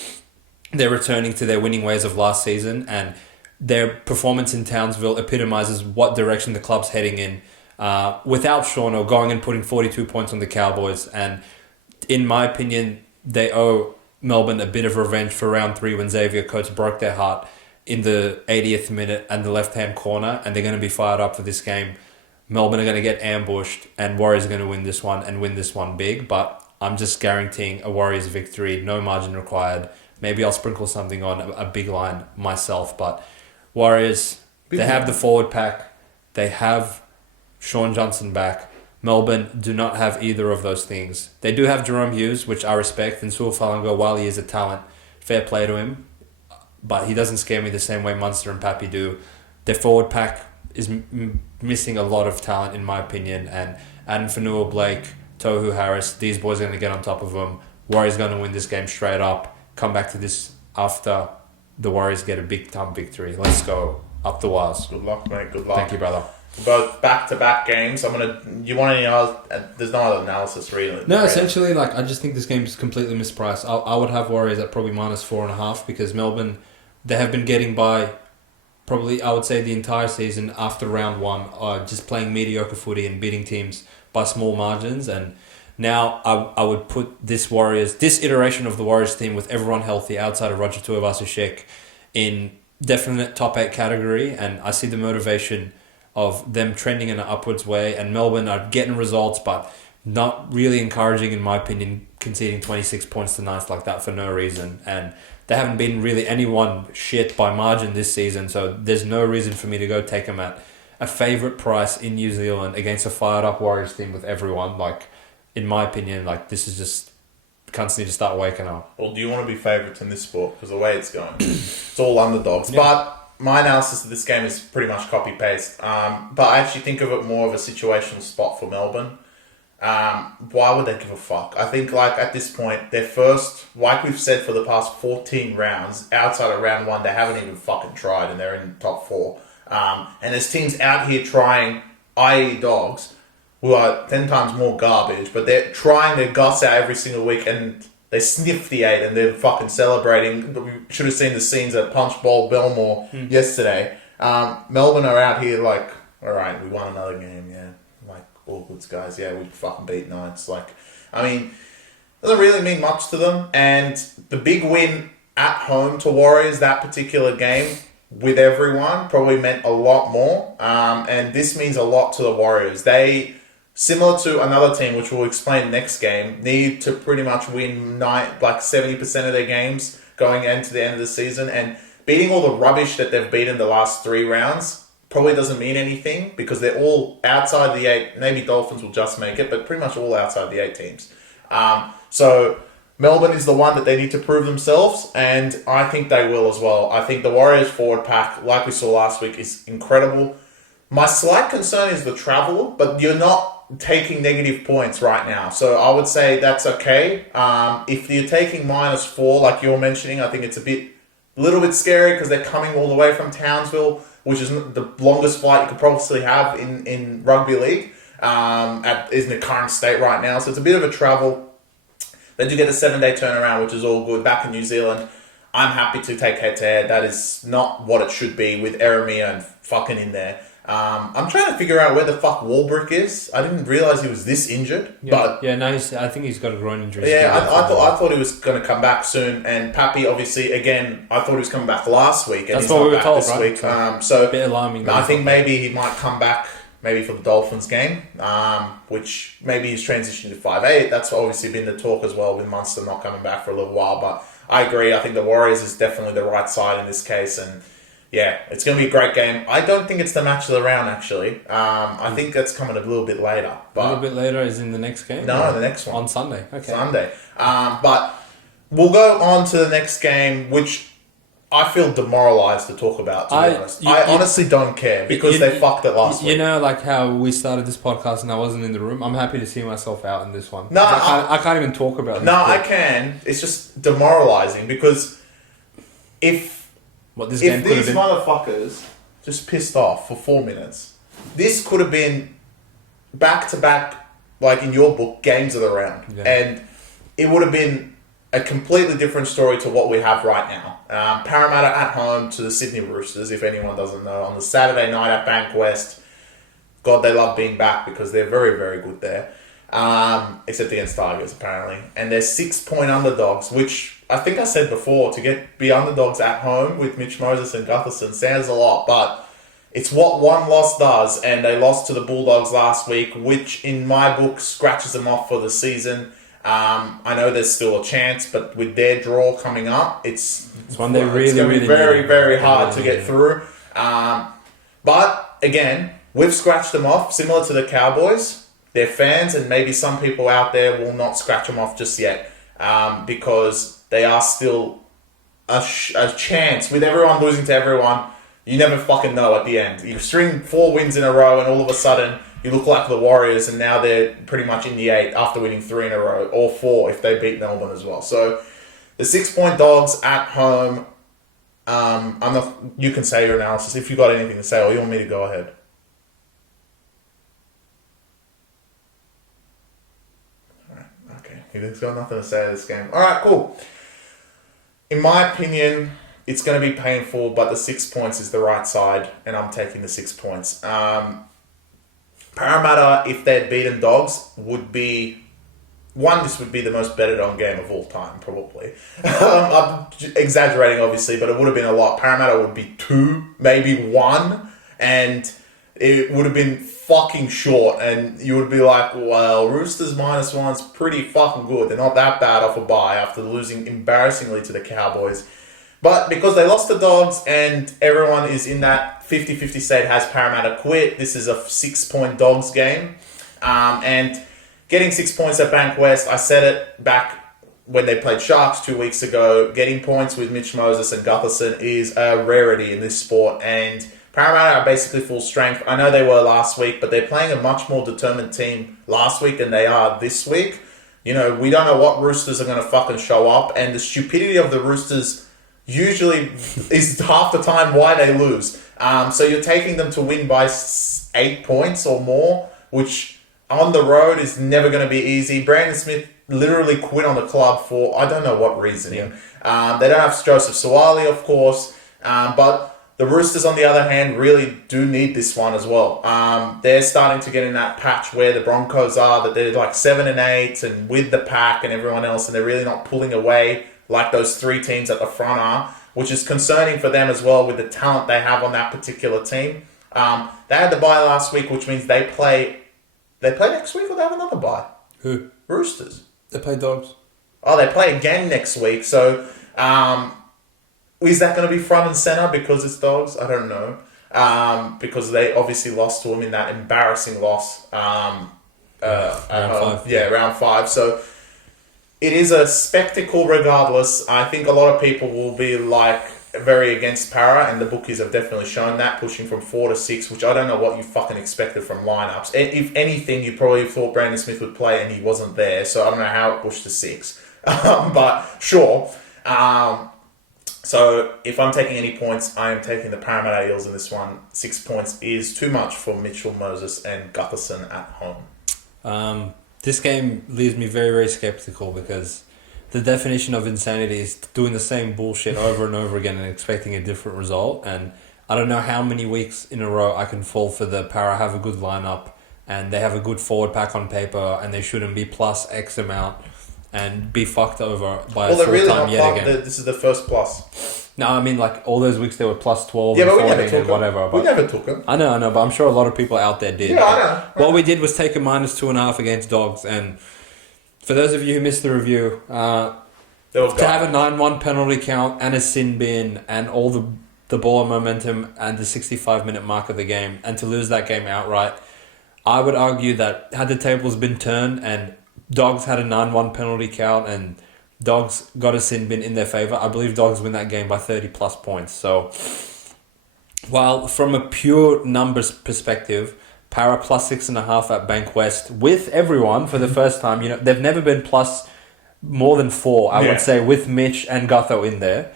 they're returning to their winning ways of last season, and their performance in Townsville epitomises what direction the club's heading in. Without Shauno going and putting 42 points on the Cowboys, and in my opinion, they owe Melbourne a bit of revenge for round 3 when Xavier Coates broke their heart in the 80th minute and the left-hand corner, and they're going to be fired up for this game. Melbourne are going to get ambushed, and Warriors are going to win this one and win this one big, but I'm just guaranteeing a Warriors victory, no margin required. Maybe I'll sprinkle something on a big line myself, but Warriors, they have the forward pack, they have Sean Johnson back. Melbourne do not have either of those things. They do have Jerome Hughes, which I respect, and Su'Falanga, while he is a talent, fair play to him, but he doesn't scare me the same way Munster and Pappy do. Their forward pack is missing a lot of talent, in my opinion, and Adam Fanua, Blake, Tohu Harris, these boys are going to get on top of them. Warriors going to win this game straight up. Come back to this after the Warriors get a big-time victory. Let's go. Up the wires. Good luck, mate. Good luck. Thank you, brother. Both back-to-back games. You want any other? There's no other analysis, really. No, essentially, I just think this game is completely mispriced. I would have Warriors at probably -4.5 because Melbourne, they have been getting by probably, I would say, the entire season after round 1, just playing mediocre footy and beating teams by small margins. And now I would put this iteration of the Warriors team with everyone healthy outside of Roger Tuivasa-Sheck in definite top 8 category. And I see the motivation of them trending in an upwards way, and Melbourne are getting results, but not really encouraging, in my opinion, conceding 26 points to Knights like that for no reason. And they haven't been really anyone shit by margin this season, so there's no reason for me to go take them at a favourite price in New Zealand against a fired-up Warriors team with everyone. Like, in my opinion, this is just... Cunts need to start waking up. Well, do you want to be favourites in this sport? Because the way it's going, it's all underdogs. Yeah. But my analysis of this game is pretty much copy-paste. But I actually think of it more of a situational spot for Melbourne. Why would they give a fuck? I think, at this point, their first, like we've said for the past 14 rounds, outside of round 1, they haven't even fucking tried, and they're in the top 4. And there's teams out here trying, i.e. Dogs, who are 10 times more garbage, but they're trying their guts out every single week, and they sniffed the 8 and they're fucking celebrating. We should have seen the scenes at Punch Bowl Belmore yesterday. Melbourne are out here alright, we won another game, yeah. All goods, guys, yeah, we fucking beat Knights. Doesn't really mean much to them. And the big win at home to Warriors, that particular game, with everyone, probably meant a lot more. And this means a lot to the Warriors. They, similar to another team, which we'll explain next game, need to pretty much win 70% of their games going into the end of the season. And beating all the rubbish that they've beaten the last 3 rounds probably doesn't mean anything because they're all outside the 8. Maybe Dolphins will just make it, but pretty much all outside the 8 teams. So Melbourne is the one that they need to prove themselves, and I think they will as well. I think the Warriors forward pack, like we saw last week, is incredible. My slight concern is the travel, but you're not taking negative points right now. So I would say that's okay. If you're taking -4, like you're mentioning, I think it's a little bit scary because they're coming all the way from Townsville, which is the longest flight you could probably have in rugby league in the current state right now. So it's a bit of a travel. They do get a 7-day turnaround, which is all good. Back in New Zealand, I'm happy to take head-to-head. That is not what it should be with Eremia and fucking in there. I'm trying to figure out where the fuck Warbrick is. I didn't realise he was this injured. No, I think he's got a groin injury. Yeah, I thought he was going to come back soon. And Pappy, obviously, again, I thought he was coming back last week. And that's what we were told, this right? week. So a bit alarming. I think maybe he might come back maybe for the Dolphins game, which maybe he's transitioned to 5'8". That's obviously been the talk as well with Munster not coming back for a little while. But I agree. I think the Warriors is definitely the right side in this case. And yeah, it's going to be a great game. I don't think it's the match of the round, actually. I think that's coming a little bit later. But a little bit later is in the next game? No, the next one. On Sunday. Okay. Sunday. But we'll go on to the next game, which I feel demoralised to talk about, to be honest. I honestly don't care because they fucked it last week. You know, like how we started this podcast and I wasn't in the room? I'm happy to see myself out in this one. No, I can't even talk about it. No, I can. It's just demoralising because if these motherfuckers just pissed off for 4 minutes, this could have been back-to-back, like in your book, games of the round. Yeah. And it would have been a completely different story to what we have right now. Parramatta at home to the Sydney Roosters, if anyone doesn't know, on the Saturday night at Bankwest. God, they love being back because they're very, very good there. Except against Tigers, apparently. And they're 6-point underdogs, which I think I said before, to be underdogs at home with Mitch Moses and Gutherson sounds a lot, but it's what one loss does, and they lost to the Bulldogs last week, which in my book scratches them off for the season. I know there's still a chance, but with their draw coming up, it's one they really, it's going to be very, very hard to get yeah. through. But again, we've scratched them off, similar to the Cowboys. Their fans and maybe some people out there will not scratch them off just yet because they are still a chance. With everyone losing to everyone, you never fucking know at the end. You string 4 wins in a row and all of a sudden you look like the Warriors and now they're pretty much in the 8 after winning 3 in a row, or 4 if they beat Melbourne as well. So the 6-point dogs at home, you can say your analysis if you got anything to say, or you want me to go ahead. He's got nothing to say to this game. Alright, cool. In my opinion, it's going to be painful, but the 6 points is the right side, and I'm taking the 6 points. Parramatta, if they'd beaten Dogs, would be... this would be the most betted on game of all time, probably. I'm exaggerating, obviously, but it would have been a lot. Parramatta would be 2, maybe 1, and it would have been fucking short, and you would be like, well, Roosters -1's pretty fucking good. They're not that bad off a bye after losing embarrassingly to the Cowboys. But because they lost the Dogs and everyone is in that 50-50 state has Parramatta quit, this is a 6-point Dogs game. And getting 6 points at Bankwest, I said it back when they played Sharks 2 weeks ago, getting points with Mitch Moses and Gutherson is a rarity in this sport, and Parramatta are basically full strength. I know they were last week, but they're playing a much more determined team last week than they are this week. You know, we don't know what Roosters are going to fucking show up, and the stupidity of the Roosters usually is half the time why they lose. So you're taking them to win by 8 points or more, which on the road is never going to be easy. Brandon Smith literally quit on the club for I don't know what reason. Yeah. They don't have Joseph Suwali, of course, but the Roosters, on the other hand, really do need this one as well. They're starting to get in that patch where the Broncos are, that they're like 7 and 8 and with the pack and everyone else, and they're really not pulling away like those 3 teams at the front are, which is concerning for them as well with the talent they have on that particular team. They had the bye last week, which means they play next week, or they have another bye? Who? Roosters. They play Dogs. Oh, they play again next week, so... is that going to be front and center because it's Dogs? I don't know. because they obviously lost to them in that embarrassing loss. Round 5. Yeah, round 5. So it is a spectacle regardless. I think a lot of people will be like very against Para, and the bookies have definitely shown that, pushing from 4 to 6, which I don't know what you fucking expected from lineups. If anything, you probably thought Brandon Smith would play and he wasn't there, so I don't know how it pushed to 6. But sure. So if I'm taking any points, I am taking the Parramatta Eels in this one. 6 points is too much for Mitchell Moses and Gutherson at home. This game leaves me very, very skeptical because the definition of insanity is doing the same bullshit over and over again and expecting a different result. And I don't know how many weeks in a row I can fall for the Para have a good lineup and they have a good forward pack on paper and they shouldn't be plus X amount and be fucked over by a full-time yet again. This is the first plus. No, I mean like all those weeks they were plus 12 yeah, and but 14 and whatever. We never took them. I know, but I'm sure a lot of people out there did. Yeah, I know. What we did was take a -2.5 against Dogs, and for those of you who missed the review, to have a 9-1 penalty count and a sin bin and all the ball momentum and the 65-minute mark of the game, and to lose that game outright, I would argue that had the tables been turned and Dogs had a 9-1 penalty count and Dogs got a sin bin in their favour, I believe Dogs win that game by 30 plus points. So while from a pure numbers perspective, Para plus 6.5 at Bank West with everyone for the first time, they've never been plus more than 4, I would say, with Mitch and Gutho in there.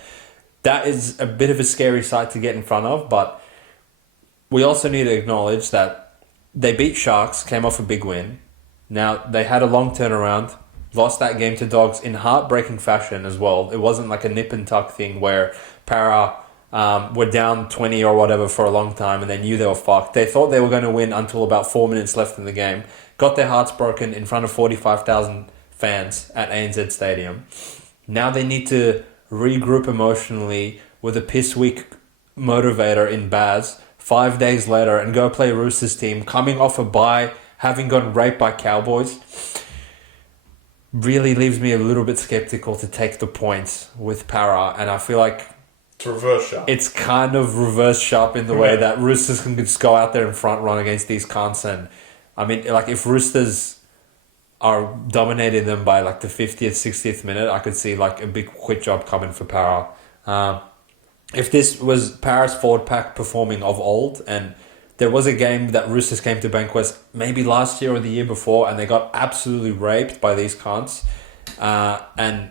That is a bit of a scary sight to get in front of, but we also need to acknowledge that they beat Sharks, came off a big win. Now, they had a long turnaround, lost that game to Dogs in heartbreaking fashion as well. It wasn't like a nip and tuck thing where Para were down 20 or whatever for a long time and they knew they were fucked. They thought they were going to win until about 4 minutes left in the game. Got their hearts broken in front of 45,000 fans at ANZ Stadium. Now they need to regroup emotionally with a piss weak motivator in Baz 5 days later and go play Roosters team coming off a bye, having gotten raped by Cowboys. Really leaves me a little bit skeptical to take the points with Para, and I feel like it's reverse sharp. It's kind of reverse sharp in the way that Roosters can just go out there and front run against these cunts. And I mean, like if Roosters are dominating them by like the 50th, 60th minute, I could see like a big quit job coming for Para. If this was Para's forward pack performing of old, and there was a game that Roosters came to Bankwest maybe last year or the year before, and they got absolutely raped by these cunts. And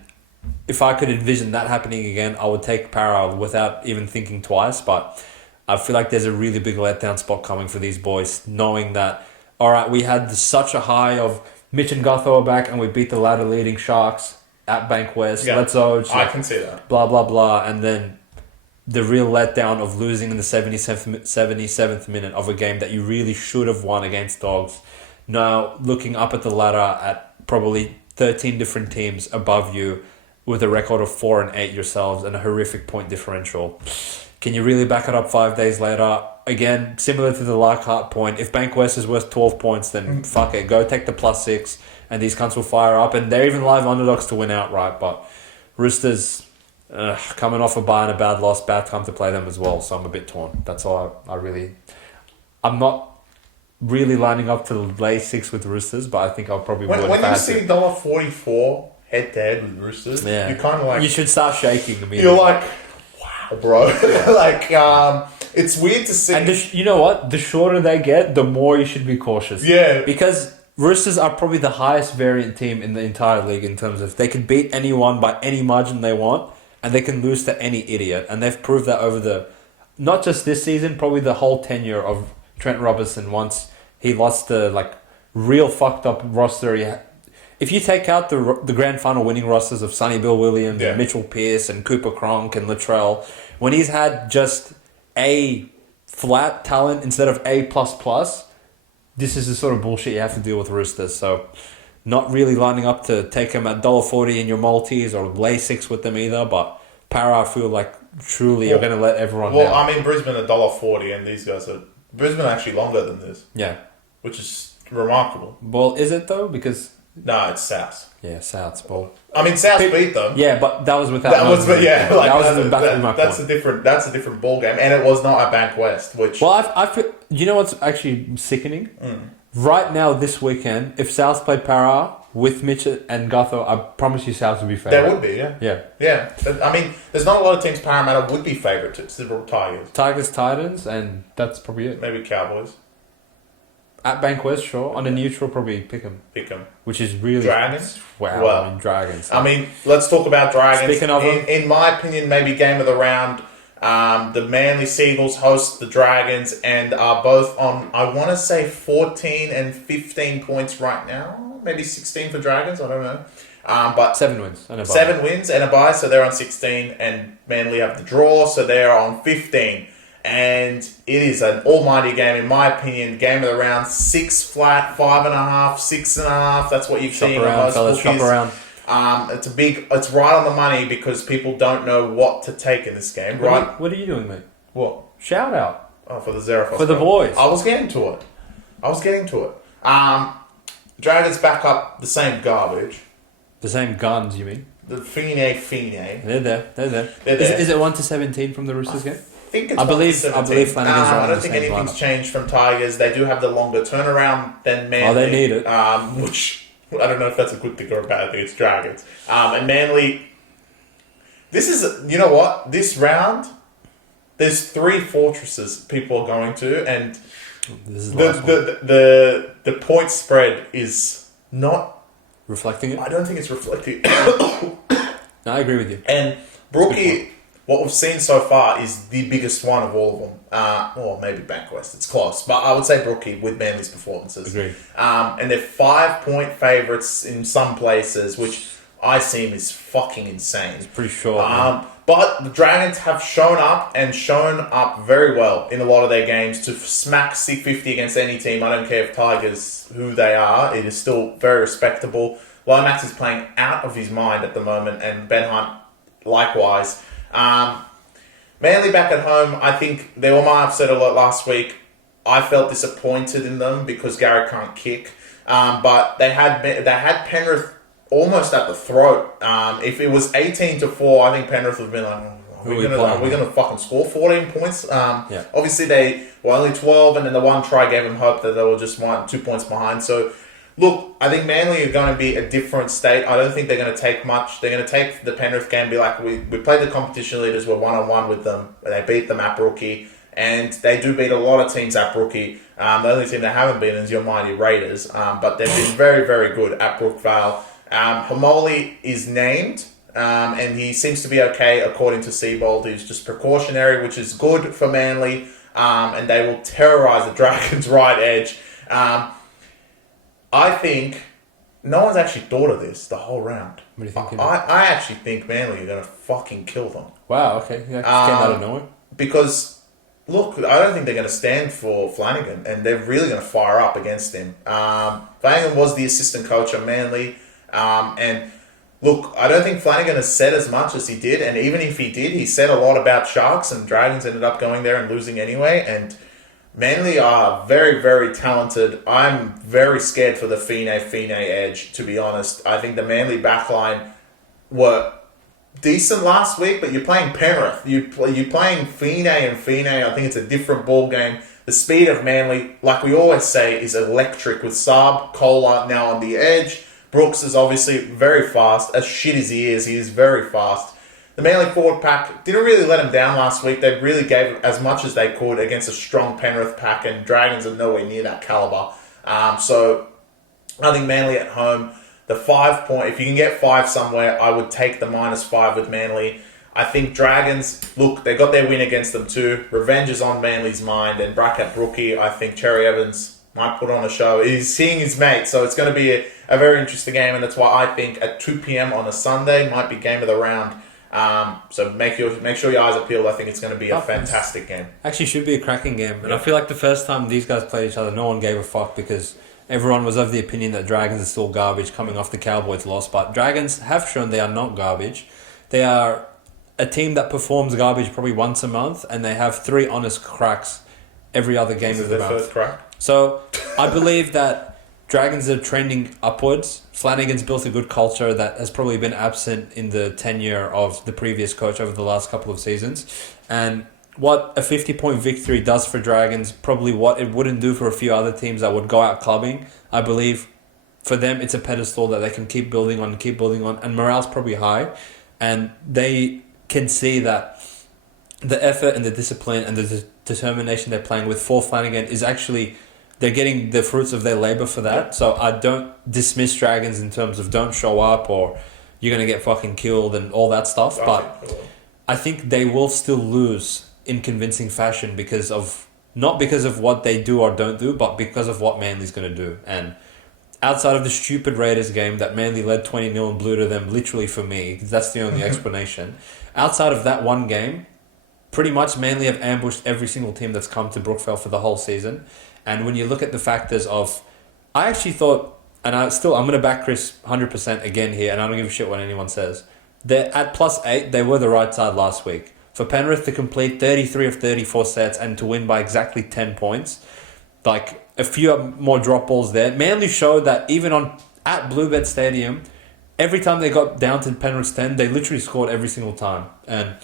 if I could envision that happening again, I would take Para without even thinking twice. But I feel like there's a really big letdown spot coming for these boys, knowing that, all right, we had such a high of Mitch and Gutho are back, and we beat the ladder leading Sharks at Bankwest. Yeah, let's go. I can see that. Blah, blah, blah. And then the real letdown of losing in the 77th minute of a game that you really should have won against Dogs. Now, looking up at the ladder at probably 13 different teams above you with a record of 4-8 yourselves and a horrific point differential. Can you really back it up 5 days later? Again, similar to the Leichhardt point, if Bankwest is worth 12 points, then fuck it. Go take the +6 and these cunts will fire up. And they're even live underdogs to win outright. But Roosters... coming off a bye and a bad loss, bad time to play them as well, so I'm a bit torn. That's all I'm not really lining up to lay 6 with Roosters, but I think I'll probably when you see $1.44 head to head with Roosters, you kind of like, you should start shaking immediately. You're like, wow, bro. Like it's weird to see. And you know what? The shorter they get, the more you should be cautious. Yeah, because Roosters are probably the highest variant team in the entire league in terms of they could beat anyone by any margin they want. And they can lose to any idiot. And they've proved that over not just this season, probably the whole tenure of Trent Robinson once he lost the real fucked up roster. If you take out the grand final winning rosters of Sonny Bill Williams, and Mitchell Pearce and Cooper Cronk and Latrell, when he's had just A flat talent instead of A++, this is the sort of bullshit you have to deal with Roosters. So... not really lining up to take them at $1.40 in your multis or lay 6 with them either, but Para, I feel like truly you're going to let everyone down. Well, I mean, Brisbane $1.40 and these guys are... Brisbane are actually longer than this. Yeah. Which is remarkable. Well, is it though? Because No, it's South. Yeah, South's ball. I mean, South beat them. Yeah, but that was without. That was, but yeah, like, that's a different ball game, and it was not at Bank West. Which I feel. You know what's actually sickening? Right now, this weekend, if South played Para with Mitch and Gutho, I promise you South would be favourite. There would be, yeah. I mean, there's not a lot of teams Parramatta would be favourite to. It's the Tigers. Tigers, Titans, and that's probably it. Maybe Cowboys. At Bank West, sure. On a neutral, probably pick them. Which is really... Dragons? Wow, well, I mean, Dragons. I mean, let's talk about Dragons. Speaking of them... In my opinion, maybe game of the round... the Manly Seagulls host the Dragons and are both on, I want to say, 14 and 15 points right now. Maybe 16 for Dragons, I don't know. But 7 wins and a bye. 7 wins and a bye, so they're on 16. And Manly have the draw, so they're on 15. And it is an almighty game, in my opinion. Game of the round, 6 flat, 5.5, 6.5. That's what you've seen on most bookies. Shop around. It's right on the money because people don't know what to take in this game, right? What are you doing, mate? What? Shout out. Oh, for the Xerophos. For the boys. I was getting to it. Dragons back up the same garbage. The same guns, you mean? The Fine. They're there. Is it 1-17 from the Roosters game? I believe Flanagan's right. I don't think anything's changed from Tigers. They do have the longer turnaround than Manly. Oh, they need it. Which I don't know if that's a good thing or a bad thing. It's Dragons. And Manly. This is, you know what? This round, there's 3 fortresses people are going to, and this is the point spread is not reflecting it. I don't think it's reflecting. No, I agree with you. And Brookie. What we've seen so far is the biggest one of all of them. Or maybe Bankwest. It's close. But I would say Brookie with Manly's performances. Agreed. And they're 5-point favourites in some places, which I seem is fucking insane. It's pretty short. But the Dragons have shown up very well in a lot of their games to smack 50 against any team. I don't care if Tigers, who they are. It is still very respectable. Lomax is playing out of his mind at the moment, and Ben Hunt likewise. Manly back at home, I think they were my upset a lot last week. I felt disappointed in them because Gary can't kick. But they had Penrith almost at the throat. If it was 18-4, I think Penrith would have been like, we're gonna fucking score 14 points. Obviously they were only 12, and then the one try gave them hope that they were just 2 points behind. So look, I think Manly are going to be a different state. I don't think they're going to take much. They're going to take the Penrith game and be like, we played the competition leaders, we're 1-on-1 with them. They beat them at Brookie. And they do beat a lot of teams at Brookie. The only team they haven't beaten is your mighty Raiders. But they've been very, very good at Brookvale. Hamoli is named. And he seems to be okay according to Seabold. He's just precautionary, which is good for Manly. And they will terrorise the Dragons' right edge. I think no one's actually thought of this the whole round. What do you think? I actually think Manly are going to fucking kill them. Wow, okay. Yeah, just came out of nowhere. Because, look, I don't think they're going to stand for Flanagan, and they're really going to fire up against him. Flanagan was the assistant coach of Manly, and look, I don't think Flanagan has said as much as he did, and even if he did, he said a lot about Sharks, and Dragons ended up going there and losing anyway, and Manly are very, very talented. I'm very scared for the Fine edge, to be honest. I think the Manly backline were decent last week, but you're playing Penrith. You're playing Fine. I think it's a different ball game. The speed of Manly, like we always say, is electric with Saab, Kohler now on the edge. Brooks is obviously very fast. As shit as he is very fast. The Manly forward pack didn't really let him down last week. They really gave as much as they could against a strong Penrith pack, and Dragons are nowhere near that caliber. So I think Manly at home, the 5 point, if you can get 5 somewhere, I would take the -5 with Manly. I think Dragons, look, they got their win against them too. Revenge is on Manly's mind, and bracket Brookie, I think Cherry Evans might put on a show. He's seeing his mate, so it's going to be a very interesting game, and that's why I think at 2 p.m. on a Sunday might be game of the round. So make sure your eyes are peeled. I think it's going to be a fantastic game. Actually, should be a cracking game. And I feel like the first time these guys played each other, no one gave a fuck because everyone was of the opinion that Dragons are still garbage coming off the Cowboys loss. But Dragons have shown they are not garbage. They are a team that performs garbage probably once a month, and they have 3 honest cracks every other game of the month. First crack. So I believe that Dragons are trending upwards. Flanagan's built a good culture that has probably been absent in the tenure of the previous coach over the last couple of seasons. And what a 50-point victory does for Dragons, probably what it wouldn't do for a few other teams that would go out clubbing. I believe for them, it's a pedestal that they can keep building on, and morale's probably high. And they can see that the effort and the discipline and the determination they're playing with for Flanagan is actually... They're getting the fruits of their labour for that. So I don't dismiss Dragons in terms of don't show up or you're going to get fucking killed and all that stuff. But I think they will still lose in convincing fashion because of... Not because of what they do or don't do, but because of what Manly's going to do. And outside of the stupid Raiders game that Manly led 20-0 and blew to them, literally for me, that's the only explanation. Outside of that one game, pretty much Manly have ambushed every single team that's come to Brookvale for the whole season. And when you look at the factors of... I actually thought, and I'm going to back Chris 100% again here, and I don't give a shit what anyone says. They're at +8, they were the right side last week. For Penrith to complete 33 of 34 sets and to win by exactly 10 points, like a few more drop balls there. Manly showed that even at Bluebet Stadium, every time they got down to Penrith's 10, they literally scored every single time. And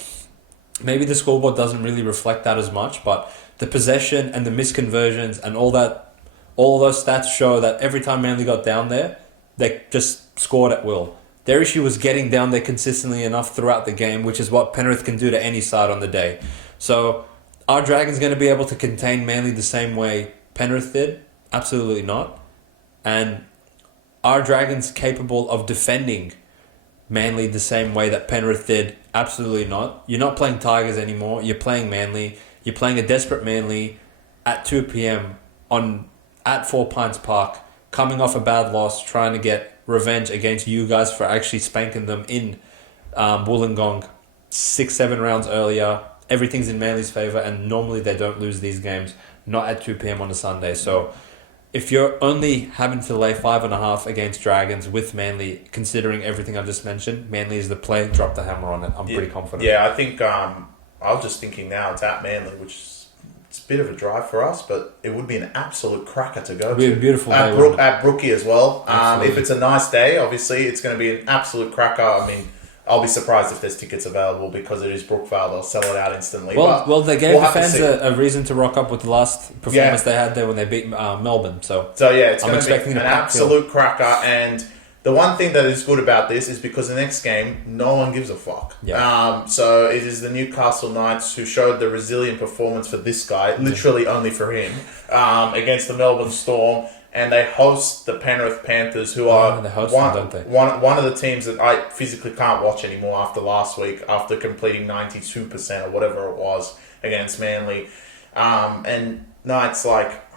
maybe the scoreboard doesn't really reflect that as much, but... The possession and the misconversions and all those stats show that every time Manly got down there, they just scored at will. Their issue was getting down there consistently enough throughout the game, which is what Penrith can do to any side on the day. So, are Dragons going to be able to contain Manly the same way Penrith did? Absolutely not. And are Dragons capable of defending Manly the same way that Penrith did? Absolutely not. You're not playing Tigers anymore. You're playing Manly. You're playing a desperate Manly at 2 p.m. at 4 Pines Park, coming off a bad loss, trying to get revenge against you guys for actually spanking them in Wollongong 6-7 rounds earlier. Everything's in Manly's favour, and normally they don't lose these games, not at 2 p.m. on a Sunday. So if you're only having to lay 5.5 against Dragons with Manly, considering everything I just mentioned, Manly is the play. Drop the hammer on it. I'm pretty confident. Yeah, I think... I was just thinking now it's at Manly, which is it's a bit of a drive for us, but it would be an absolute cracker to go to. It'd be a beautiful day. At Brookie as well. If it's a nice day, obviously, it's going to be an absolute cracker. I mean, I'll be surprised if there's tickets available because it is Brookvale. They'll sell it out instantly. Well, they gave the fans a reason to rock up with the last performance they had there when they beat Melbourne. So yeah, it's going to be an absolute cracker. And the one thing that is good about this is because the next game, no one gives a fuck. Yeah. So it is the Newcastle Knights who showed the resilient performance for this guy, literally only for him, against the Melbourne Storm. And they host the Penrith Panthers, who are one of the teams that I physically can't watch anymore after last week, after completing 92% or whatever it was against Manly. And Knights,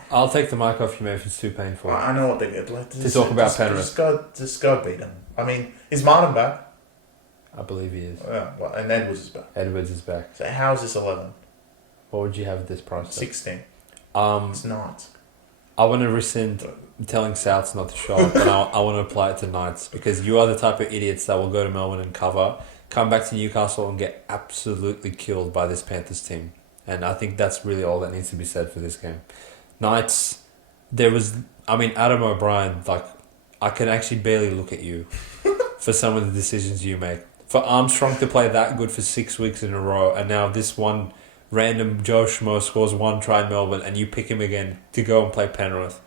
I'll take the mic off you, mate, if it's too painful. I know what they get. To talk about Penrith. Just go beat them. I mean, is Martin back? I believe he is. Yeah, and Edwards is back. Edwards is back. So how's this 11? What would you have at this price? 16. It's not. I want to rescind telling Souths not to show up, but I want to apply it to Knights, because you are the type of idiots that will go to Melbourne and cover, come back to Newcastle and get absolutely killed by this Panthers team. And I think that's really all that needs to be said for this game. Knights, Adam O'Brien, I can actually barely look at you for some of the decisions you make. For Armstrong to play that good for 6 weeks in a row, and now this one random Joe Schmo scores one try in Melbourne, and you pick him again to go and play Penrith.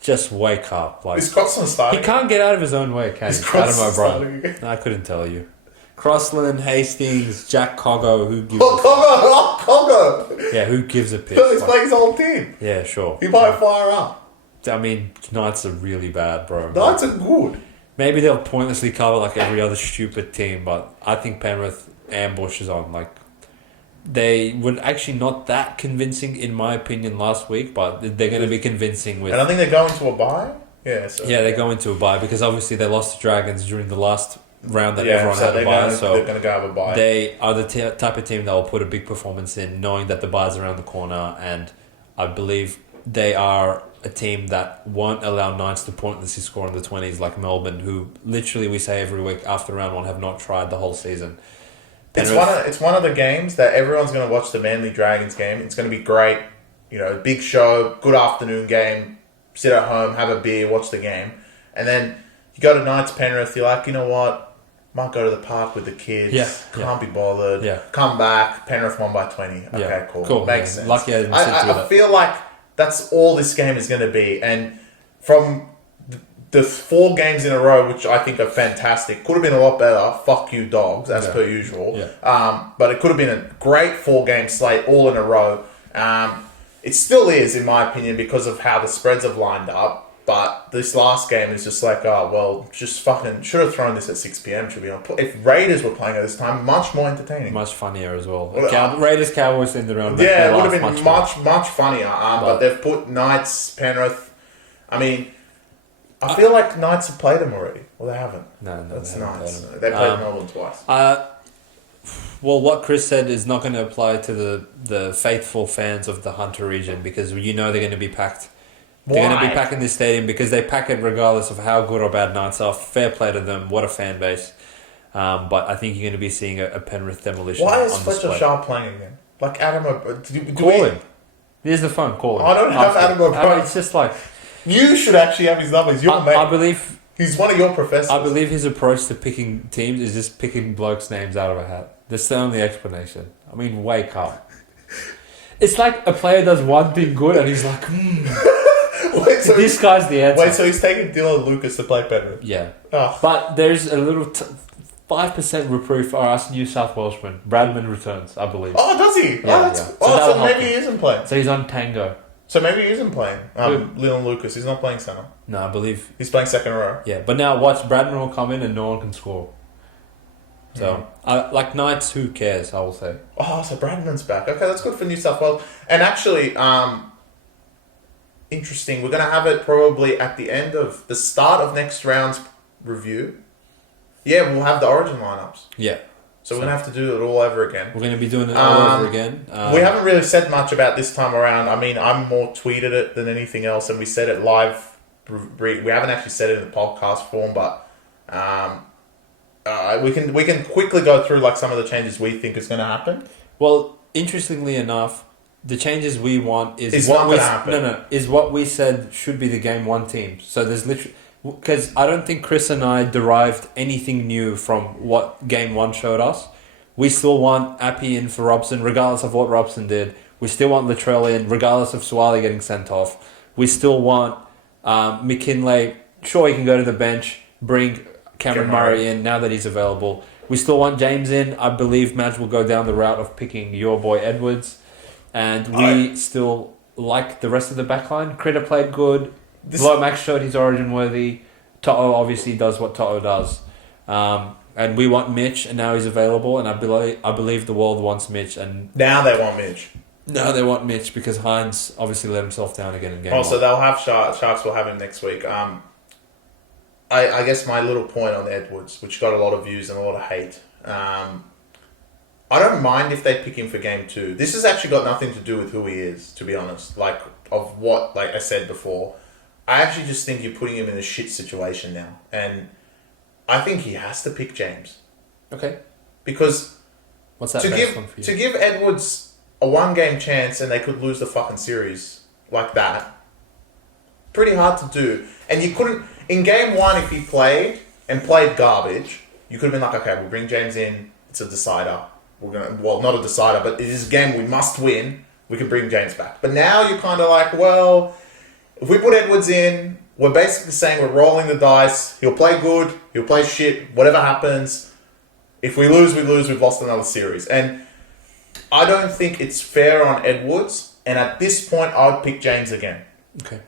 Just wake up. Is Crossland starting? He can't get out of his own way, can he? Adam O'Brien. I couldn't tell you. Crossland, Hastings, Jack Coggo, who gives Coggo! Yeah, who gives a piss? He's playing his whole team. Yeah, sure. He might fire up. I mean, Knights are really bad, bro. Knights are good. Maybe they'll pointlessly cover like every other stupid team, but I think Penrith ambushes on. They were actually not that convincing, in my opinion, last week, but they're going to be convincing with... And I think they're going to a bye? Yeah, they go into a bye, because obviously they lost to Dragons during the last round that everyone had a bye. So they're going to go have a bye. They are the type of team that will put a big performance in, knowing that the bye's around the corner, and I believe they are a team that won't allow Knights to pointlessly score in the 20s like Melbourne, who literally we say every week after round one have not tried the whole season. It's one of the games that everyone's going to watch, the Manly Dragons game. It's going to be great. Big show, good afternoon game. sit at home, have a beer, watch the game. And then you go to Knights Penrith, you're like, you know what? Might go to the park with the kids. Can't be bothered. Come back. Penrith won by 20. Okay, cool. Makes sense. Lucky I didn't sit through I feel like that's all this game is going to be. And from the 4 games in a row, which I think are fantastic, could have been a lot better. Fuck you, dogs, as per usual. But it could have been a great 4-game slate all in a row. It still is, in my opinion, because of how the spreads have lined up. But this last game is just like, oh, well, just fucking should have thrown this at 6 p.m. Should be on. If Raiders were playing at this time, much more entertaining. Much funnier as well. Raiders, Cowboys in the round. Yeah, it would have been much funnier. But they've put Knights, Penrith. I mean, I feel like Knights have played them already. Well, they haven't. No, that's Knights. They played Melbourne twice. Well, what Chris said is not going to apply to the faithful fans of the Hunter region because they're going to be packed. They're going to be packing this stadium because they pack it regardless of how good or bad Knights are. Fair play to them. What a fan base. But I think you're going to be seeing a Penrith demolition. Why is Fletcher Sharp playing again? Like Adam O'Brien. Call him. Here's the phone. Call him. I don't have Adam O'Brien. It's just like... You should actually have his number. He's your mate. I believe... He's one of your professors. I believe his approach to picking teams is just picking blokes' names out of a hat. That's the only explanation. I mean, wake up. It's like a player does one thing good and he's like, this guy's the answer. Wait, so he's taking Dylan Lucas to play Penrith? Yeah. Oh. But there's a little 5% reprieve for us New South Welshmen. Bradman returns, I believe. Oh, does he? Yeah, So maybe he isn't playing. So he's on Tango. So maybe he isn't playing. Dylan Lucas, he's not playing centre. No, I believe... He's playing second row. Yeah, but now watch, Bradman will come in and no one can score. So, like Knights, who cares, I will say. Oh, so Bradman's back. Okay, that's good for New South Wales. And actually... interesting. We're going to have it probably at the start of next round's review. Yeah, we'll have the origin lineups. Yeah. So we're going to have to do it all over again. We're going to be doing it all over again. We haven't really said much about this time around. I mean, I'm more tweeted it than anything else, and we said it live. We haven't actually said it in the podcast form, but we can quickly go through like some of the changes we think is going to happen. Well, interestingly enough, the changes we want is what we said should be the game one team. So there's literally, because I don't think Chris and I derived anything new from what game one showed us. We still want Appy in for Robson, regardless of what Robson did. We still want Latrell in, regardless of Suwali getting sent off. We still want McKinlay. Sure, he can go to the bench. Bring Cameron Murray in now that he's available. We still want James in. I believe Madge will go down the route of picking your boy Edwards. And we still like the rest of the backline. Critter played good. Lomax showed he's origin worthy. To'o obviously does what To'o does. And we want Mitch, and now he's available. And I believe the world wants Mitch. And now they want Mitch. Now they want Mitch because Hines obviously let himself down again in game one. So they'll have Sharks will have him next week. I guess my little point on Edwards, which got a lot of views and a lot of hate. I don't mind if they pick him for game 2. This has actually got nothing to do with who he is, to be honest. Like I said before, I actually just think you're putting him in a shit situation now. And I think he has to pick James. Okay. Because what's that to give Edwards a 1-game chance and they could lose the fucking series like that, pretty hard to do. And you couldn't... In game 1, if he played garbage, you could have been like, okay, we'll bring James in. It's a decider. Not a decider, but it is a game we must win. We can bring James back. But now you're kind of like, well, if we put Edwards in, we're basically saying we're rolling the dice. He'll play good. He'll play shit. Whatever happens. If we lose, we lose. We've lost another series. And I don't think it's fair on Edwards. And at this point, I would pick James again. Okay.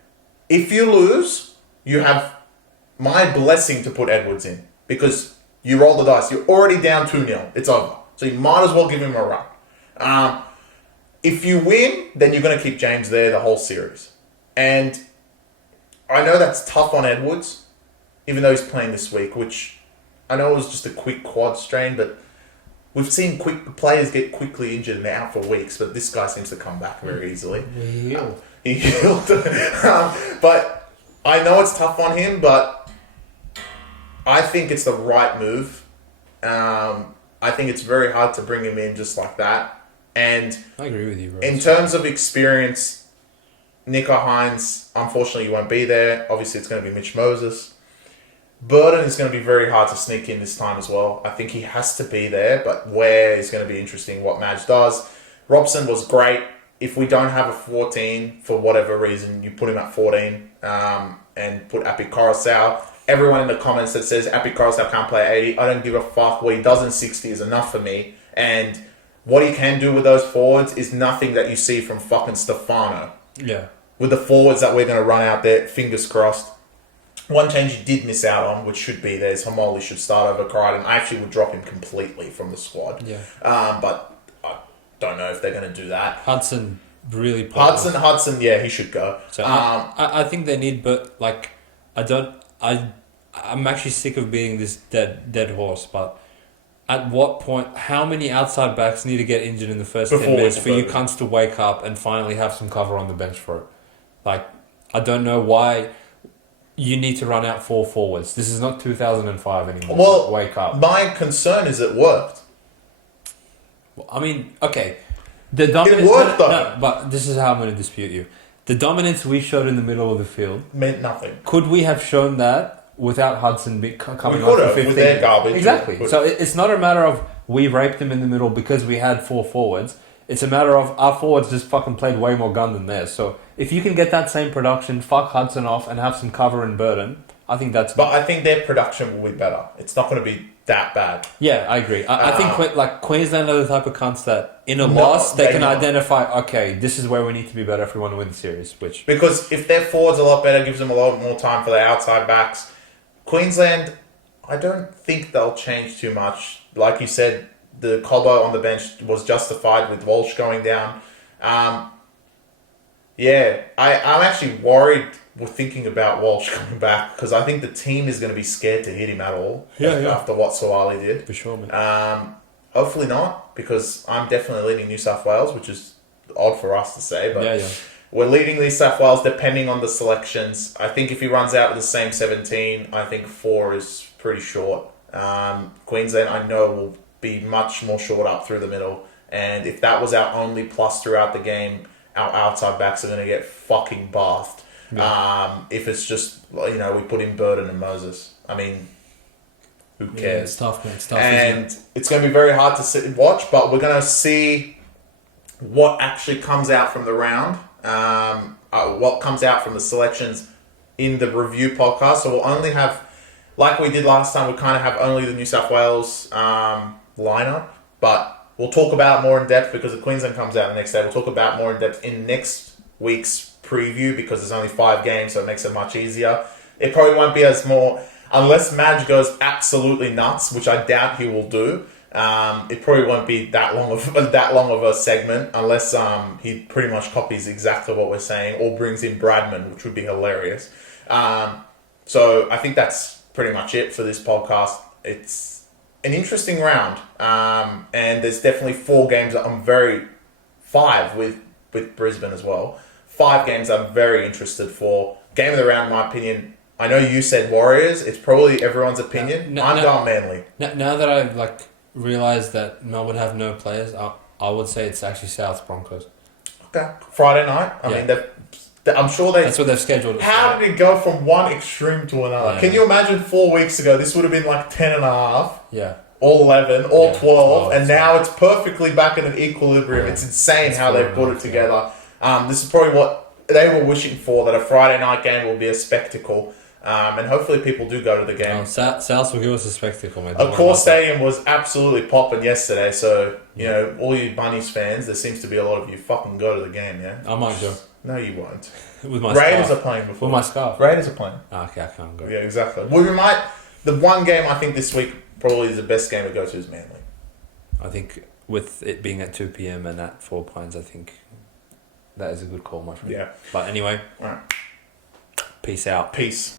If you lose, you have my blessing to put Edwards in. Because you roll the dice. You're already down 2-0. It's over. So you might as well give him a run. If you win, then you're going to keep James there the whole series. And I know that's tough on Edwards, even though he's playing this week, which I know it was just a quick quad strain, but we've seen players get quickly injured and they're out for weeks, but this guy seems to come back very easily. He healed. But I know it's tough on him, but I think it's the right move. I think it's very hard to bring him in just like that. And I agree with you, bro. In terms of experience, Nico Hines, unfortunately, he won't be there. Obviously, it's going to be Mitch Moses. Burden is going to be very hard to sneak in this time as well. I think he has to be there, but where is going to be interesting what Madge does. Robson was great. If we don't have a 14 for whatever reason, you put him at 14 and put Api Coruscant. Everyone in the comments that says Api Coruscant can't play 80, I don't give a fuck. What he does in 60 is enough for me. And what he can do with those forwards is nothing that you see from fucking Stefano. Yeah. With the forwards that we're going to run out there, fingers crossed. One change you did miss out on, which should be there, is Homoli should start over Crichton. I actually would drop him completely from the squad. Yeah. But I don't know if they're going to do that. Hudson really put Hudson, yeah, he should go. So I think they need, but like, I'm actually sick of being this dead horse, but at what point, how many outside backs need to get injured in the first 10 minutes for you cunts to wake up and finally have some cover on the bench for it? Like, I don't know why you need to run out 4 forwards. This is not 2005 anymore. Well, wake up. My concern is it worked. I mean, okay. The dominance, it worked though. No, but this is how I'm going to dispute you. The dominance we showed in the middle of the field meant nothing. Could we have shown that without Hudson coming on for 15? With their garbage. Exactly. So it's not a matter of we raped them in the middle because we had 4 forwards. It's a matter of our forwards just fucking played way more gun than theirs. So if you can get that same production, fuck Hudson off and have some cover and burden, I think that's... But I think their production will be better. It's not going to be that bad. Yeah, I agree. I think Queensland are the type of cunts that in a loss, they can identify, okay, this is where we need to be better if we want to win the series. Because if their forwards are a lot better, gives them a lot more time for their outside backs. Queensland, I don't think they'll change too much. Like you said, the Cobbo on the bench was justified with Walsh going down. I'm actually worried with thinking about Walsh coming back because I think the team is going to be scared to hit him at all after what Sawali did. For sure, man. Hopefully not, because I'm definitely leading New South Wales, which is odd for us to say, but we're leading New South Wales depending on the selections. I think if he runs out with the same 17, I think 4 is pretty short. Queensland, I know, will be much more short up through the middle, and if that was our only plus throughout the game, our outside backs are going to get fucking bathed. Yeah. If it's just, we put in Burden and Moses. I mean, who cares? Yeah, it's tough, man. It's tough, and it's going to be very hard to sit and watch, but we're going to see what actually comes out from the round, what comes out from the selections in the review podcast. So we'll only have, like we did last time, we kind of have only the New South Wales lineup, but we'll talk about it more in depth because the Queensland comes out the next day. We'll talk about more in depth in next week's preview because there's only 5 games, so it makes it much easier. It probably won't be as more, unless Madge goes absolutely nuts, which I doubt he will do. It probably won't be that long of a segment unless he pretty much copies exactly what we're saying or brings in Bradman, which would be hilarious. So I think that's pretty much it for this podcast. It's an interesting round, and there's definitely 4 games that I'm 5 with Brisbane as well. 5 games I'm very interested for. Game of the round, in my opinion, I know you said Warriors. It's probably everyone's opinion. I'm going Manly. Now that I've realised that Melbourne have no players, I would say it's actually South Broncos. Okay. Friday night. I mean, I'm sure that's what they've scheduled. How did it go from one extreme to another? Yeah. Can you imagine 4 weeks ago, this would have been 10.5. Yeah. Or 11, or 12, and now it's perfectly back in an equilibrium. Yeah. It's insane how they've put it together. This is probably what they were wishing for, that a Friday night game will be a spectacle. And hopefully people do go to the game. South will give us a spectacle, man. Of course, Stadium was absolutely popping yesterday, so, all you Bunnies fans, there seems to be a lot of you fucking go to the game, yeah? I might go. No, you won't. With my Raiders scarf. are playing before. With my scarf. Raiders are playing. Okay, I can't go. Yeah, exactly. Well, the one game I think this week probably is the best game to go to is Manly. I think with it being at 2 p.m. and at 4 Pines, I think that is a good call, my friend. Yeah. But anyway, all right. Peace out. Peace.